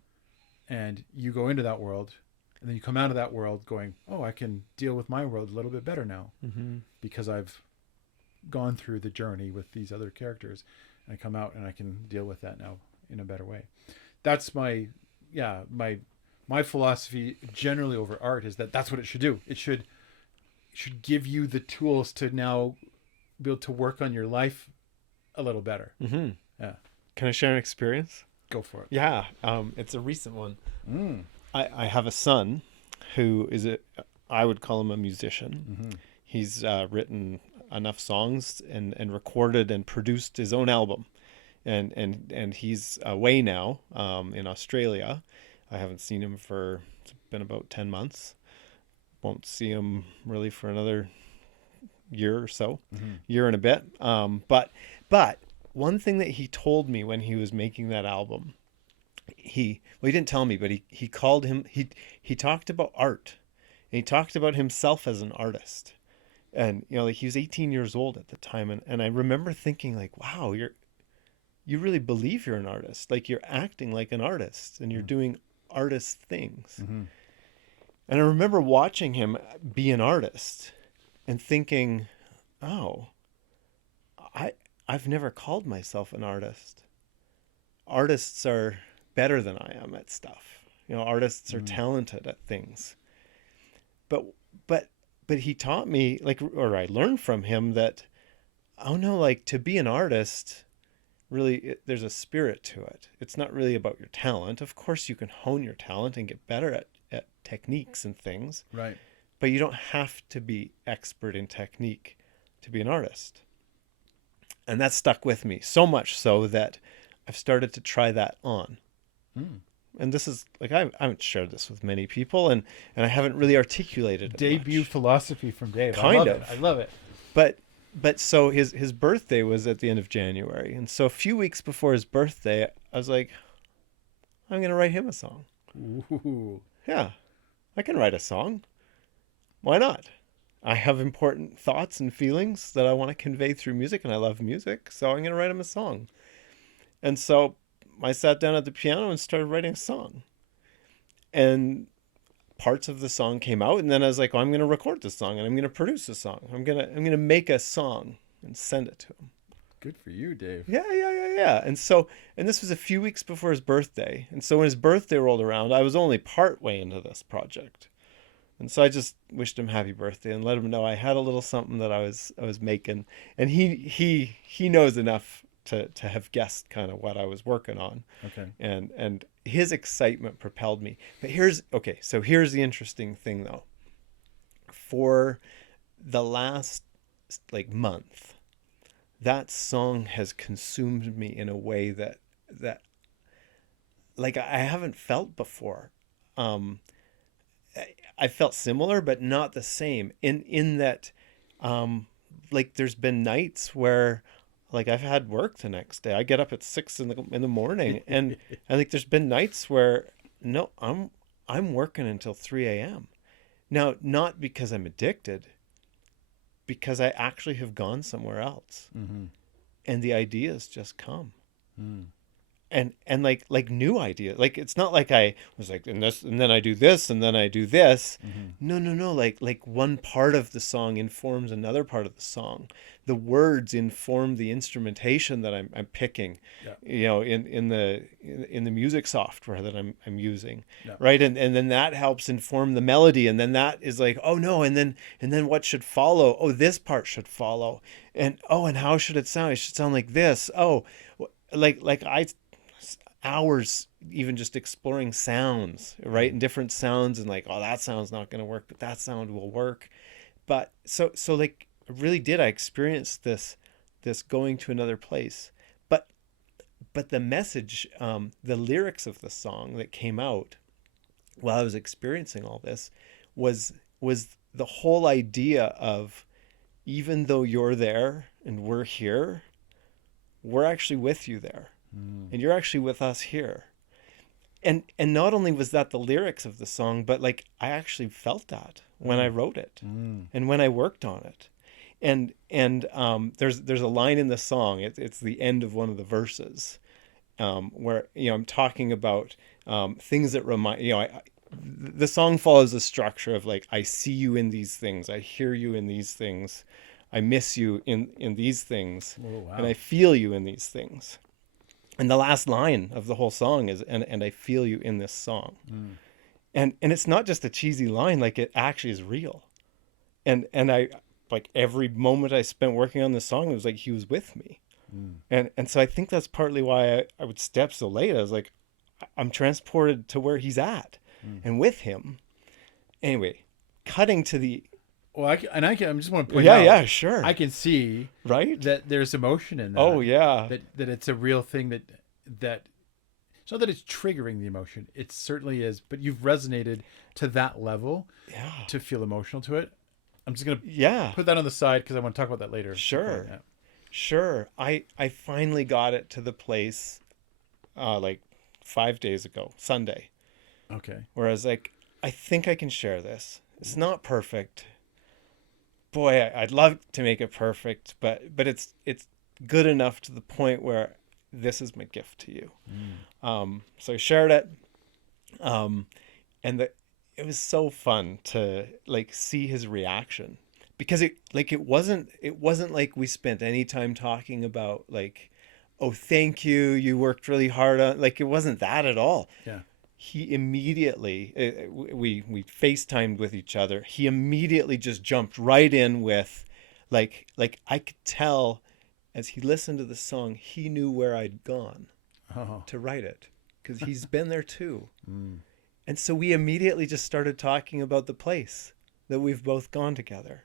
And you go into that world, and then you come out of that world going, oh, I can deal with my world a little bit better now, mm-hmm. because I've gone through the journey with these other characters. And I come out and I can deal with that now in a better way. That's my philosophy generally over art, is that that's what it should do. It should give you the tools to now be able to work on your life a little better. Mm-hmm. Yeah. Can I share an experience? Go for it. Yeah. It's a recent one. I have a son who is I would call him a musician. Mm-hmm. He's written enough songs and recorded and produced his own album. And he's away now in Australia. I haven't seen him it's been about 10 months. Won't see him really for another year or so, year and a bit. But one thing that he told me when he was making that album, he didn't tell me, but he called him, he talked about art, and he talked about himself as an artist. And, like he was 18 years old at the time. And I remember thinking like, wow, you really believe you're an artist. Like you're acting like an artist and you're doing artist things. Mm-hmm. And I remember watching him be an artist and thinking, oh, I've never called myself an artist. Artists are better than I am at stuff. Artists are talented at things. But he taught me, or I learned from him that, oh no, like to be an artist, really, there's a spirit to it. It's not really about your talent. Of course, you can hone your talent and get better at techniques and things. Right. But you don't have to be expert in technique to be an artist. And that stuck with me so much so that I've started to try that on. And this is I haven't shared this with many people, and I haven't really articulated it Debut much. Philosophy from Dave. Kind of. I love it. But so his birthday was at the end of January. And so a few weeks before his birthday, I was like, I'm going to write him a song. Ooh. Yeah, I can write a song. Why not? I have important thoughts and feelings that I want to convey through music, and I love music, so I'm going to write him a song. And so I sat down at the piano and started writing a song. And parts of the song came out, and then I was like, I'm going to record this song and I'm going to produce a song. I'm going to make a song and send it to him. Good for you, Dave. Yeah. And this was a few weeks before his birthday. And so when his birthday rolled around, I was only part way into this project. And so I just wished him happy birthday and let him know I had a little something that I was making. And he knows enough to have guessed kind of what I was working on. Okay. And his excitement propelled me. But here's the interesting thing though. For the last month, that song has consumed me in a way that I haven't felt before. I felt similar, but not the same in that, there's been nights where I've had work the next day. I get up at 6 in the morning, and there's been nights where no, I'm working until 3 a.m. Now, not because I'm addicted, because I actually have gone somewhere else, and the ideas just come, and new ideas. It's not like I was and this, and then I do this, and then I do this. No. One part of the song informs another part of the song. The words inform the instrumentation that I'm picking, in the music software that I'm using, right? And then that helps inform the melody, and then that is oh no, and then what should follow? Oh, this part should follow, and how should it sound? It should sound like this. Oh, hours even just exploring sounds, right? And different sounds, and that sound's not going to work, but that sound will work. But so really did I experience this this going to another place. But the message, the lyrics of the song that came out while I was experiencing all this was the whole idea of, even though you're there and we're here, we're actually with you there. And you're actually with us here. And not only was that the lyrics of the song, but like I actually felt that when I wrote it and when I worked on it. And there's a line in the song. It's the end of one of the verses, where I'm talking about things that remind the song follows a structure of like, I see you in these things, I hear you in these things, I miss you in these things, and I feel you in these things. And the last line of the whole song is, and I feel you in this song. And it's not just a cheesy line, like it actually is real. And I, like, every moment I spent working on this song, it was like he was with me. And so I think that's partly why I would step so late. I was like, I'm transported to where he's at and with him. Anyway, cutting to the... Well, I just want to point out. Yeah, sure. I can see right that there's emotion in that. Oh, yeah. That it's a real thing that it's not that it's triggering the emotion. It certainly is, but you've resonated to that level to feel emotional to it. I'm just going to put that on the side because I want to talk about that later. Sure. Sure. I finally got it to the place like 5 days ago, Sunday. Okay. Where I was like, I think I can share this. It's not perfect. Boy, I'd love to make it perfect, but it's good enough to the point where this is my gift to you. So I shared it, and it was so fun to like see his reaction, because it wasn't like we spent any time talking about like, oh, thank you, you worked really hard on, like, it wasn't that at all. Yeah. He immediately, we FaceTimed with each other. He immediately just jumped right in with, like I could tell as he listened to the song, he knew where I'd gone to write it, because he's been there too. And so we immediately just started talking about the place that we've both gone together,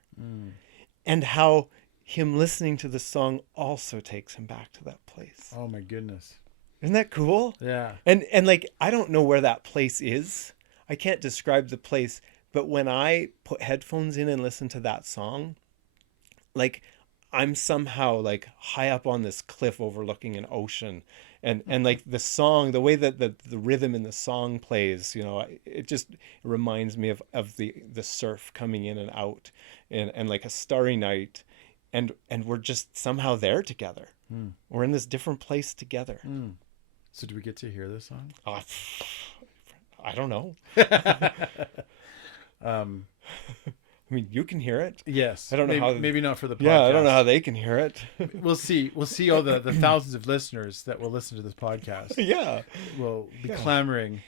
and how him listening to the song also takes him back to that place. Oh my goodness. Isn't that cool? Yeah. And like, I don't know where that place is. I can't describe the place, but when I put headphones in and listen to that song, like, I'm somehow like high up on this cliff overlooking an ocean, and like the song, the way that the rhythm in the song plays, it just reminds me of the surf coming in and out, and like a starry night, and we're just somehow there together. We're in this different place together. So do we get to hear this song? I don't know. I mean, you can hear it. Yes. I don't know maybe not for the podcast. Yeah, I don't know how they can hear it. We'll see. We'll see all the thousands of listeners that will listen to this podcast. Yeah. Will be clamoring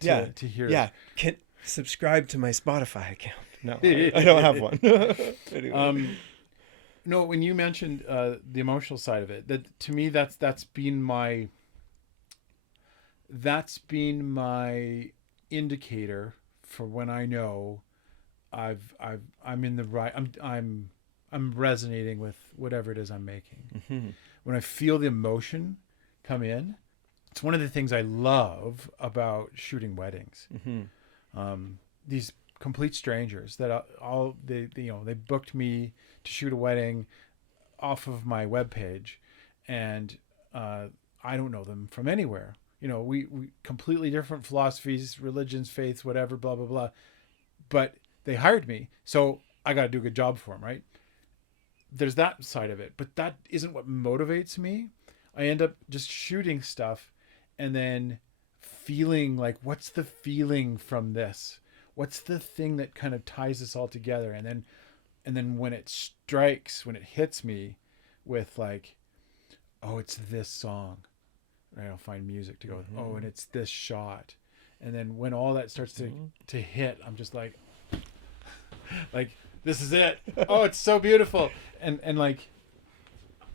to hear it. Can subscribe to my Spotify account. No, I don't have one. Anyway. No, when you mentioned the emotional side of it, that to me that's been my indicator for when I know I'm in the right, I'm resonating with whatever it is I'm making. When I feel the emotion come in, it's one of the things I love about shooting weddings. These complete strangers that they booked me to shoot a wedding off of my webpage, and I don't know them from anywhere. We completely different philosophies, religions, faiths, whatever, blah blah blah, but they hired me, so I got to do a good job for them, right? There's that side of it, but that isn't what motivates me. I end up just shooting stuff and then feeling like, what's the feeling from this? What's the thing that kind of ties this all together? And then when it strikes, when it hits me with like, oh, it's this song, right? I'll find music to go with, oh, and it's this shot. And then when all that starts to hit, I'm just like, this is it. Oh, it's so beautiful. And like,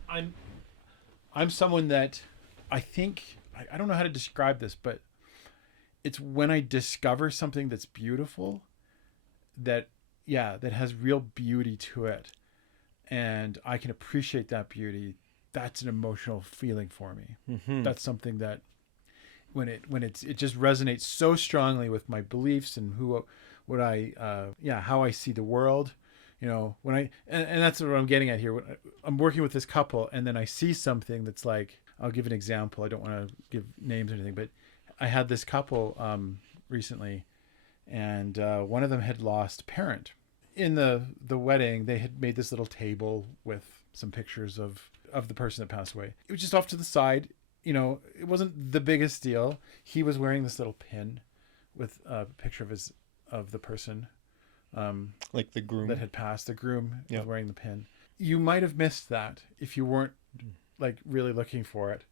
I'm someone that I think, I don't know how to describe this, but it's when I discover something that's beautiful, that has real beauty to it. and I can appreciate that beauty, that's an emotional feeling for me. Mm-hmm. That's something that it just resonates so strongly with my beliefs and how I see the world. When and that's what I'm getting at here. When I'm working with this couple, and then I see something that's like, I'll give an example. I don't want to give names or anything, but I had this couple recently, and one of them had lost a parent. In the wedding, they had made this little table with some pictures of the person that passed away. It was just off to the side. It wasn't the biggest deal. He was wearing this little pin with a picture of the person, Like the groom that had passed. The groom Yep. was wearing the pin. You might have missed that if you weren't like really looking for it.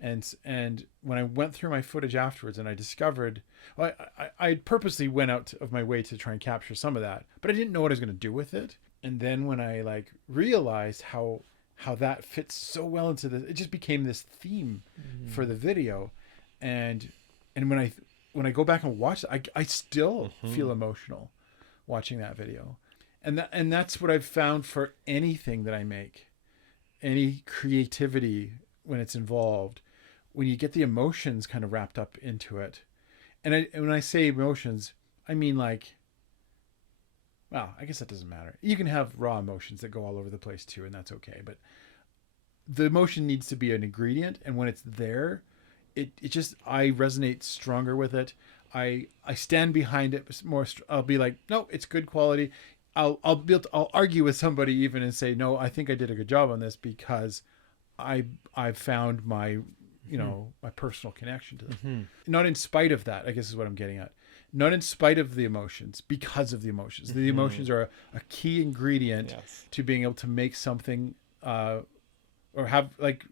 And when I went through my footage afterwards, and I discovered, I purposely went out of my way to try and capture some of that, but I didn't know what I was going to do with it. And then when I like realized how that fits so well into it just became this theme for the video. And when I go back and watch it, I still feel emotional watching that video. And that's what I've found for anything that I make, any creativity when it's involved, when you get the emotions kind of wrapped up into it. And when I say emotions, I mean like, well, I guess that doesn't matter. You can have raw emotions that go all over the place too, and that's okay. But the emotion needs to be an ingredient, and when it's there, it just, I resonate stronger with it. I stand behind it more. I'll be like, no, it's good quality. I'll argue with somebody even and say, no, I think I did a good job on this because I've found my my personal connection to them. Not in spite of that, I guess is what I'm getting at. Not in spite of the emotions, because of the emotions. The emotions are a key ingredient to being able to make something or have like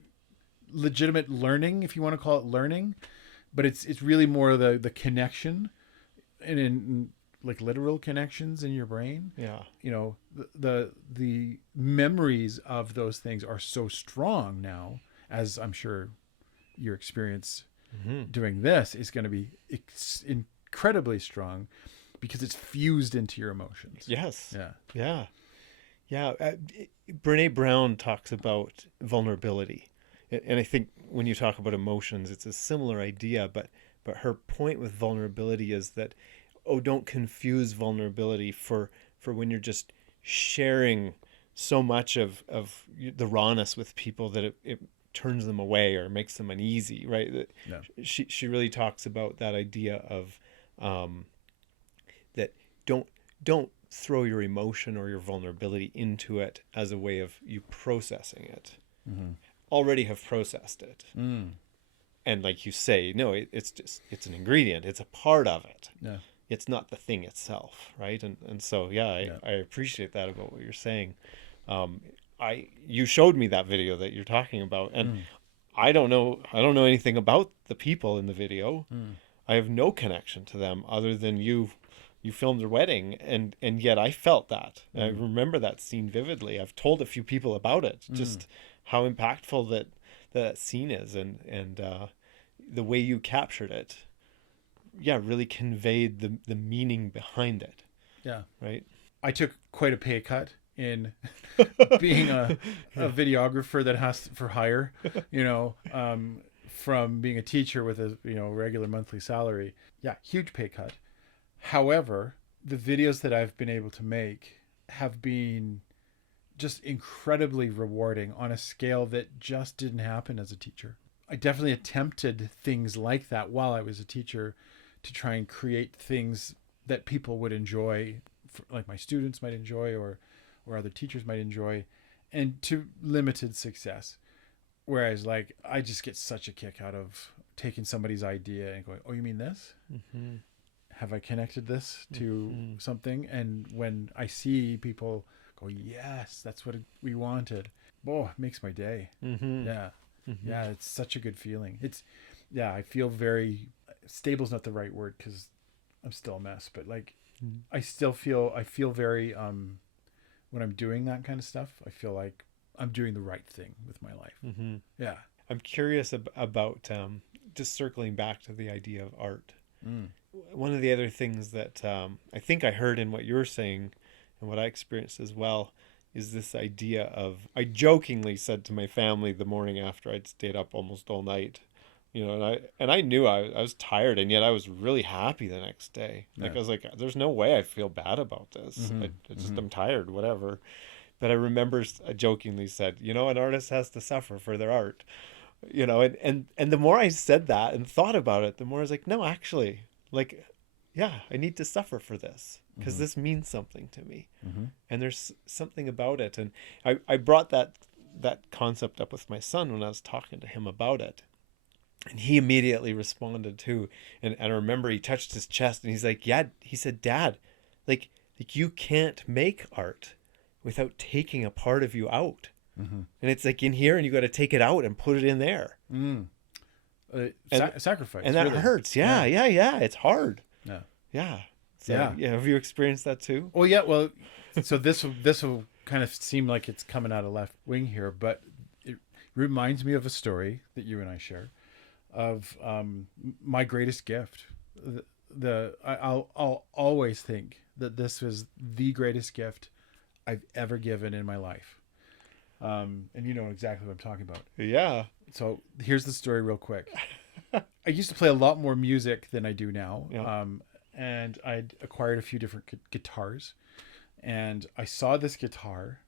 legitimate learning, if you want to call it learning. But it's really more the connection and in like literal connections in your brain. Yeah. The memories of those things are so strong now, as I'm sure your experience doing this is going to be incredibly strong because it's fused into your emotions. Yes. Yeah. Brene Brown talks about vulnerability. And I think when you talk about emotions, it's a similar idea, but her point with vulnerability is that, don't confuse vulnerability for when you're just sharing so much of the rawness with people that it turns them away or makes them uneasy, right? Yeah. She really talks about that idea of that don't throw your emotion or your vulnerability into it as a way of you processing it. Already have processed it. And like you say, no, it's an ingredient. It's a part of it. Yeah. It's not the thing itself, right? And so I appreciate that about what you're saying. You showed me that video that you're talking about, and I don't know anything about the people in the video. I have no connection to them other than you filmed their wedding, and yet I felt that. I remember that scene vividly. I've told a few people about it, just how impactful that scene is, and the way you captured it, really conveyed the meaning behind it. Yeah. Right. I took quite a pay cut in being a videographer that has for hire, from being a teacher with a regular monthly salary. Yeah, huge pay cut. However, the videos that I've been able to make have been just incredibly rewarding on a scale that just didn't happen as a teacher. I definitely attempted things like that while I was a teacher to try and create things that people would enjoy, like my students might enjoy or other teachers might enjoy, and to limited success. Whereas like I just get such a kick out of taking somebody's idea and going, oh, you mean this? Have I connected this to something? And when I see people go, yes, that's what we wanted, it makes my day. Yeah, it's such a good feeling. I feel very stable's not the right word because I'm still a mess, but like I feel very when I'm doing that kind of stuff, I feel like I'm doing the right thing with my life. Yeah. I'm curious about just circling back to the idea of art. One of the other things that I think I heard in what you were saying and what I experienced as well is this idea of, I jokingly said to my family the morning after I'd stayed up almost all night, and I knew I was tired, and yet I was really happy the next day. Like, Yeah. I was like, there's no way I feel bad about this. Mm-hmm. I just, I'm tired, whatever. But I remember I jokingly said, an artist has to suffer for their art, and the more I said that and thought about it, the more I was like, no, actually, like, yeah, I need to suffer for this because this means something to me. And there's something about it. And I brought that concept up with my son when I was talking to him about it. And he immediately responded too. And I remember he touched his chest and he's like, yeah, he said, Dad, like you can't make art without taking a part of you out. And it's like in here and you got to take it out and put it in there. Sacrifice. And that really hurts. Yeah. It's hard. Yeah. Yeah. So, yeah. Have you experienced that too? Well, yeah. Well, so this will kind of seem like it's coming out of left wing here, but it reminds me of a story that you and I share of my greatest gift. I'll always think that this was the greatest gift I've ever given in my life. And you know exactly what I'm talking about. Yeah. So here's the story real quick. I used to play a lot more music than I do now. Yeah. And I'd acquired a few different guitars. And I saw this guitar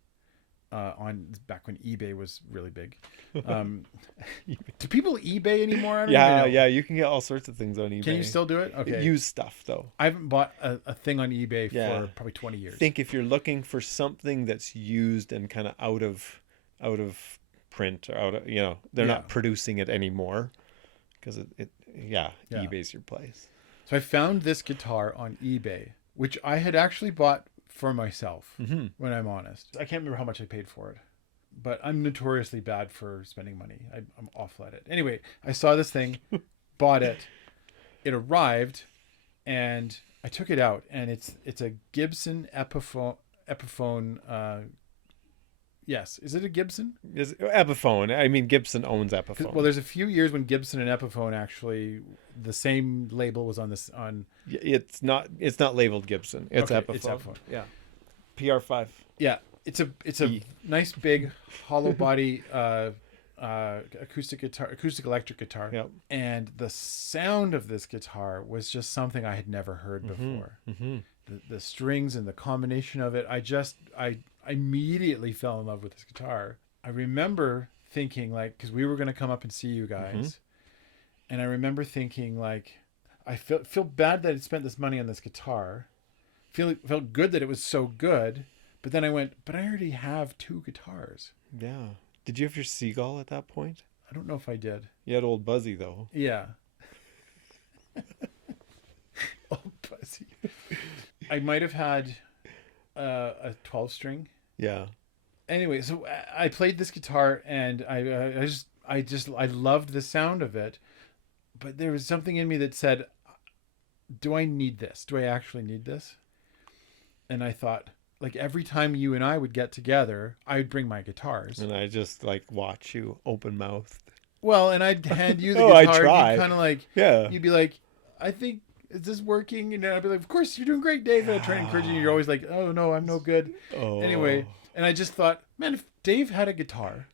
on back when eBay was really big. Do people eBay anymore? I don't even know. Yeah. You can get all sorts of things on eBay. Can you still do it? Okay. Used stuff though. I haven't bought a thing on eBay for probably 20 years. I think if you're looking for something that's used and kind of out of print or out of, they're not producing it anymore because eBay's your place. So I found this guitar on eBay, which I had actually bought for myself, when I'm honest. I can't remember how much I paid for it, but I'm notoriously bad for spending money. I'm awful at it. Anyway, I saw this thing, bought it. It arrived, and I took it out, and it's a Gibson Epiphone. Yes, is it a Gibson? Is Epiphone? I mean, Gibson owns Epiphone. Well, there's a few years when Gibson and Epiphone actually the same label was on this on. It's not labeled Gibson. It's Epiphone. It's Epiphone. Yeah. PR5. Yeah, it's a nice big hollow body acoustic electric guitar. Yep. And the sound of this guitar was just something I had never heard before. The strings and the combination of it, I immediately fell in love with this guitar. I remember thinking, like, because we were going to come up and see you guys, and I remember thinking, like, I feel bad that I spent this money on this guitar. Felt good that it was so good, but then I went, but I already have 2 guitars. Yeah. Did you have your Seagull at that point? I don't know if I did. You had Old Buzzy though. Yeah. Old Buzzy. I might have had a 12-string. Yeah. Anyway, so I played this guitar and I loved the sound of it, but there was something in me that said, do I need this? Do I actually need this? And I thought, like, every time you and I would get together, I would bring my guitars. And I just like watch you open mouthed. Well, and I'd hand you the I guitar. try. You'd kind of like, Yeah. You'd be like, I think, is this working? And I'd be like, of course, you're doing great, Dave. And I'd try to encourage you. And you're always like, oh, no, I'm no good. Oh. Anyway, and I just thought, man, if Dave had a guitar,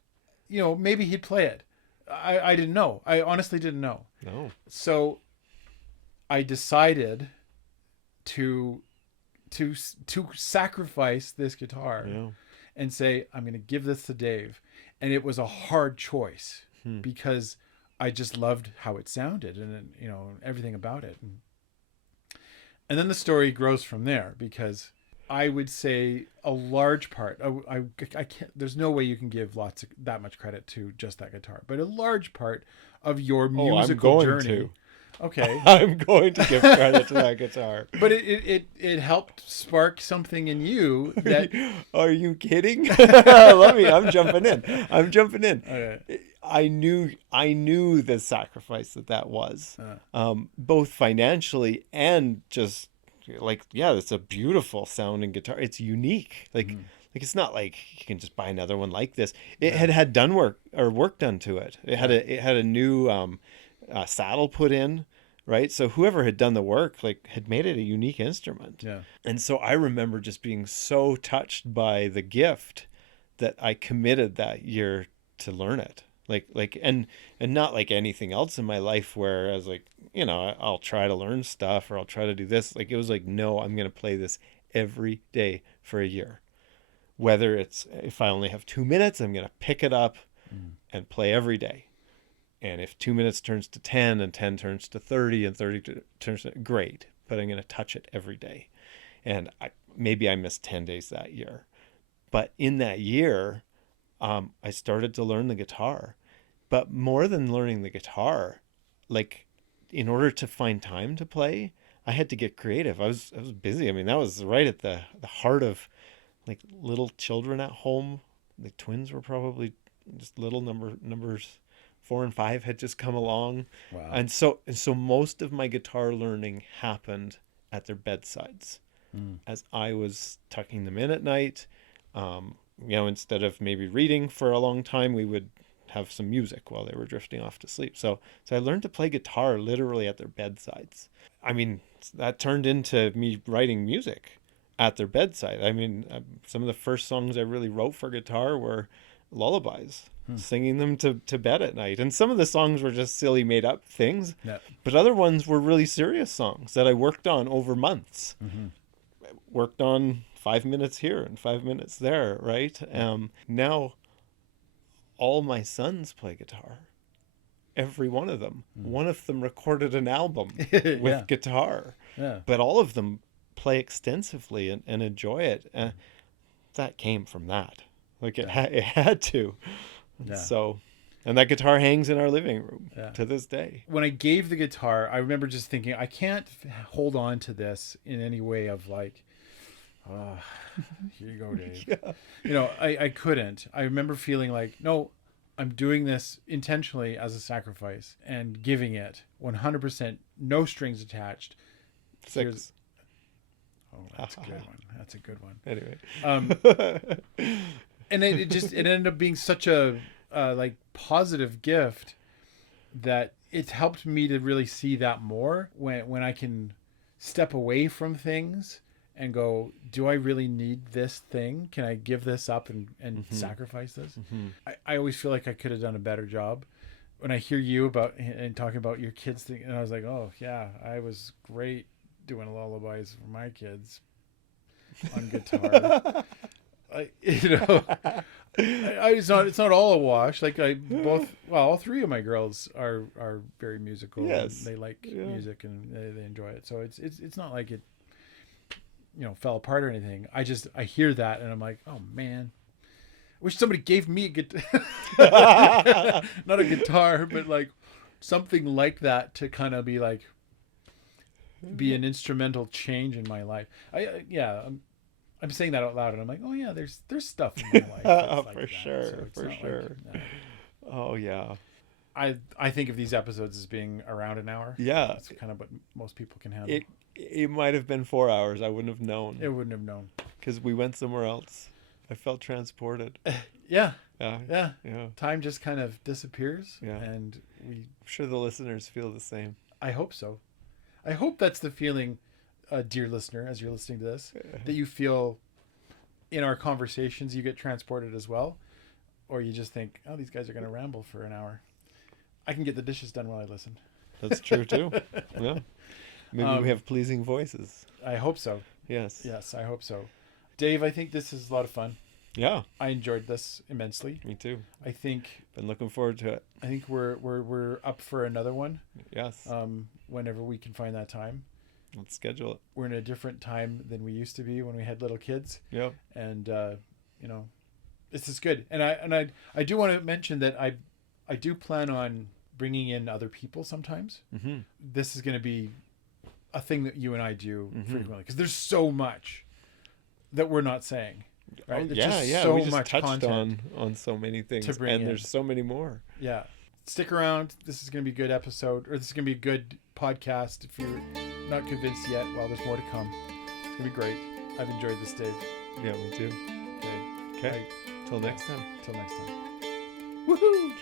maybe he'd play it. I didn't know. I honestly didn't know. No. So I decided to sacrifice this guitar and say, I'm going to give this to Dave. And it was a hard choice because I just loved how it sounded and everything about it. And then the story grows from there, because I would say a large part, I can't, there's no way you can give that much credit to just that guitar, but a large part of your musical journey. Okay. I'm going to give credit to that guitar. But it helped spark something in you that... Are you kidding? I'm jumping in. Okay. I knew the sacrifice that was, both financially and just like, it's a beautiful sounding guitar. It's unique. Like it's not like you can just buy another one like this. It had done work done to it. It had a new saddle put in. right? So whoever had done the work, like, had made it a unique instrument. Yeah. And so I remember just being so touched by the gift that I committed that year to learn it. And not like anything else in my life where I was like, I'll try to learn stuff or I'll try to do this. Like, it was like, no, I'm going to play this every day for a year. Whether it's, if I only have 2 minutes, I'm going to pick it up and play every day. And if 2 minutes turns to 10 and 10 turns to 30 and 30 turns to, great, but I'm going to touch it every day. And maybe I missed 10 days that year. But in that year, I started to learn the guitar. But more than learning the guitar, like, in order to find time to play, I had to get creative. I was busy. I mean, that was right at the heart of, like, little children at home. The twins were probably just little numbers 4 and 5 had just come along. Wow. And so most of my guitar learning happened at their bedsides as I was tucking them in at night. Instead of maybe reading for a long time, we would have some music while they were drifting off to sleep. So I learned to play guitar literally at their bedsides. I mean, that turned into me writing music at their bedside. I mean, some of the first songs I really wrote for guitar were lullabies, singing them to bed at night. And some of the songs were just silly made up things, but other ones were really serious songs that I worked on over months. Worked on 5 minutes here and 5 minutes there, right? Now all my sons play guitar. Every one of them. One of them recorded an album with guitar. Yeah. But all of them play extensively and enjoy it. That came from that. Like, it had to. Yeah. So, and that guitar hangs in our living room to this day. When I gave the guitar, I remember just thinking, I can't hold on to this in any way of like, oh, here you go, Dave. I couldn't. I remember feeling like, no, I'm doing this intentionally as a sacrifice and giving it 100%, no strings attached. 6. Oh, that's a good one. That's a good one. Anyway. And it ended up being such a like positive gift that it's helped me to really see that more when I can step away from things and go, do I really need this thing? Can I give this up and sacrifice this? I always feel like I could have done a better job. When I hear you and talking about your kids thing, and I was like, oh yeah, I was great doing lullabies for my kids on guitar. It's not all a wash. Like, all 3 of my girls are very musical. Yes. And they like music and they enjoy it. So it's not like it, fell apart or anything. I hear that and I'm like, oh man, I wish somebody gave me a guitar, not a guitar, but like something like that to kind of be like, be an instrumental change in my life. I'm saying that out loud, and I'm like, oh yeah, there's stuff in my life that's like for that. sure, So for sure. Like, Oh yeah. I think of these episodes as being around an hour. Yeah, that's kind of what most people can handle. It might have been 4 hours. I wouldn't have known. It wouldn't have known because we went somewhere else. I felt transported. Yeah. Yeah. Time just kind of disappears. Yeah. And I'm sure the listeners feel the same. I hope so. I hope that's the feeling, dear listener, as you're listening to this, that you feel in our conversations. You get transported as well, or you just think, oh, these guys are going to ramble for an hour. I can get the dishes done while I listen. That's true too. Yeah. Maybe we have pleasing voices. I hope so. Yes, I hope so. Dave, I think this is a lot of fun. Yeah, I enjoyed this immensely. Me too. I think been looking forward to it. I think we're up for another one. Yes. Whenever we can find that time. Let's schedule it. We're in a different time than we used to be when we had little kids. Yep. And this is good. And I do want to mention that I do plan on bringing in other people sometimes. Mm-hmm. This is going to be a thing that you and I do frequently because there's so much that we're not saying. Right? Yeah. So we just much touched content on so many things, to bring and in. There's so many more. Yeah, stick around. This is going to be a good episode, or this is going to be a good podcast. If you're not convinced yet, well, there's more to come. It's going to be great. I've enjoyed this, Dave. Yeah, me too. Okay. Till next time. Till next time. Woohoo!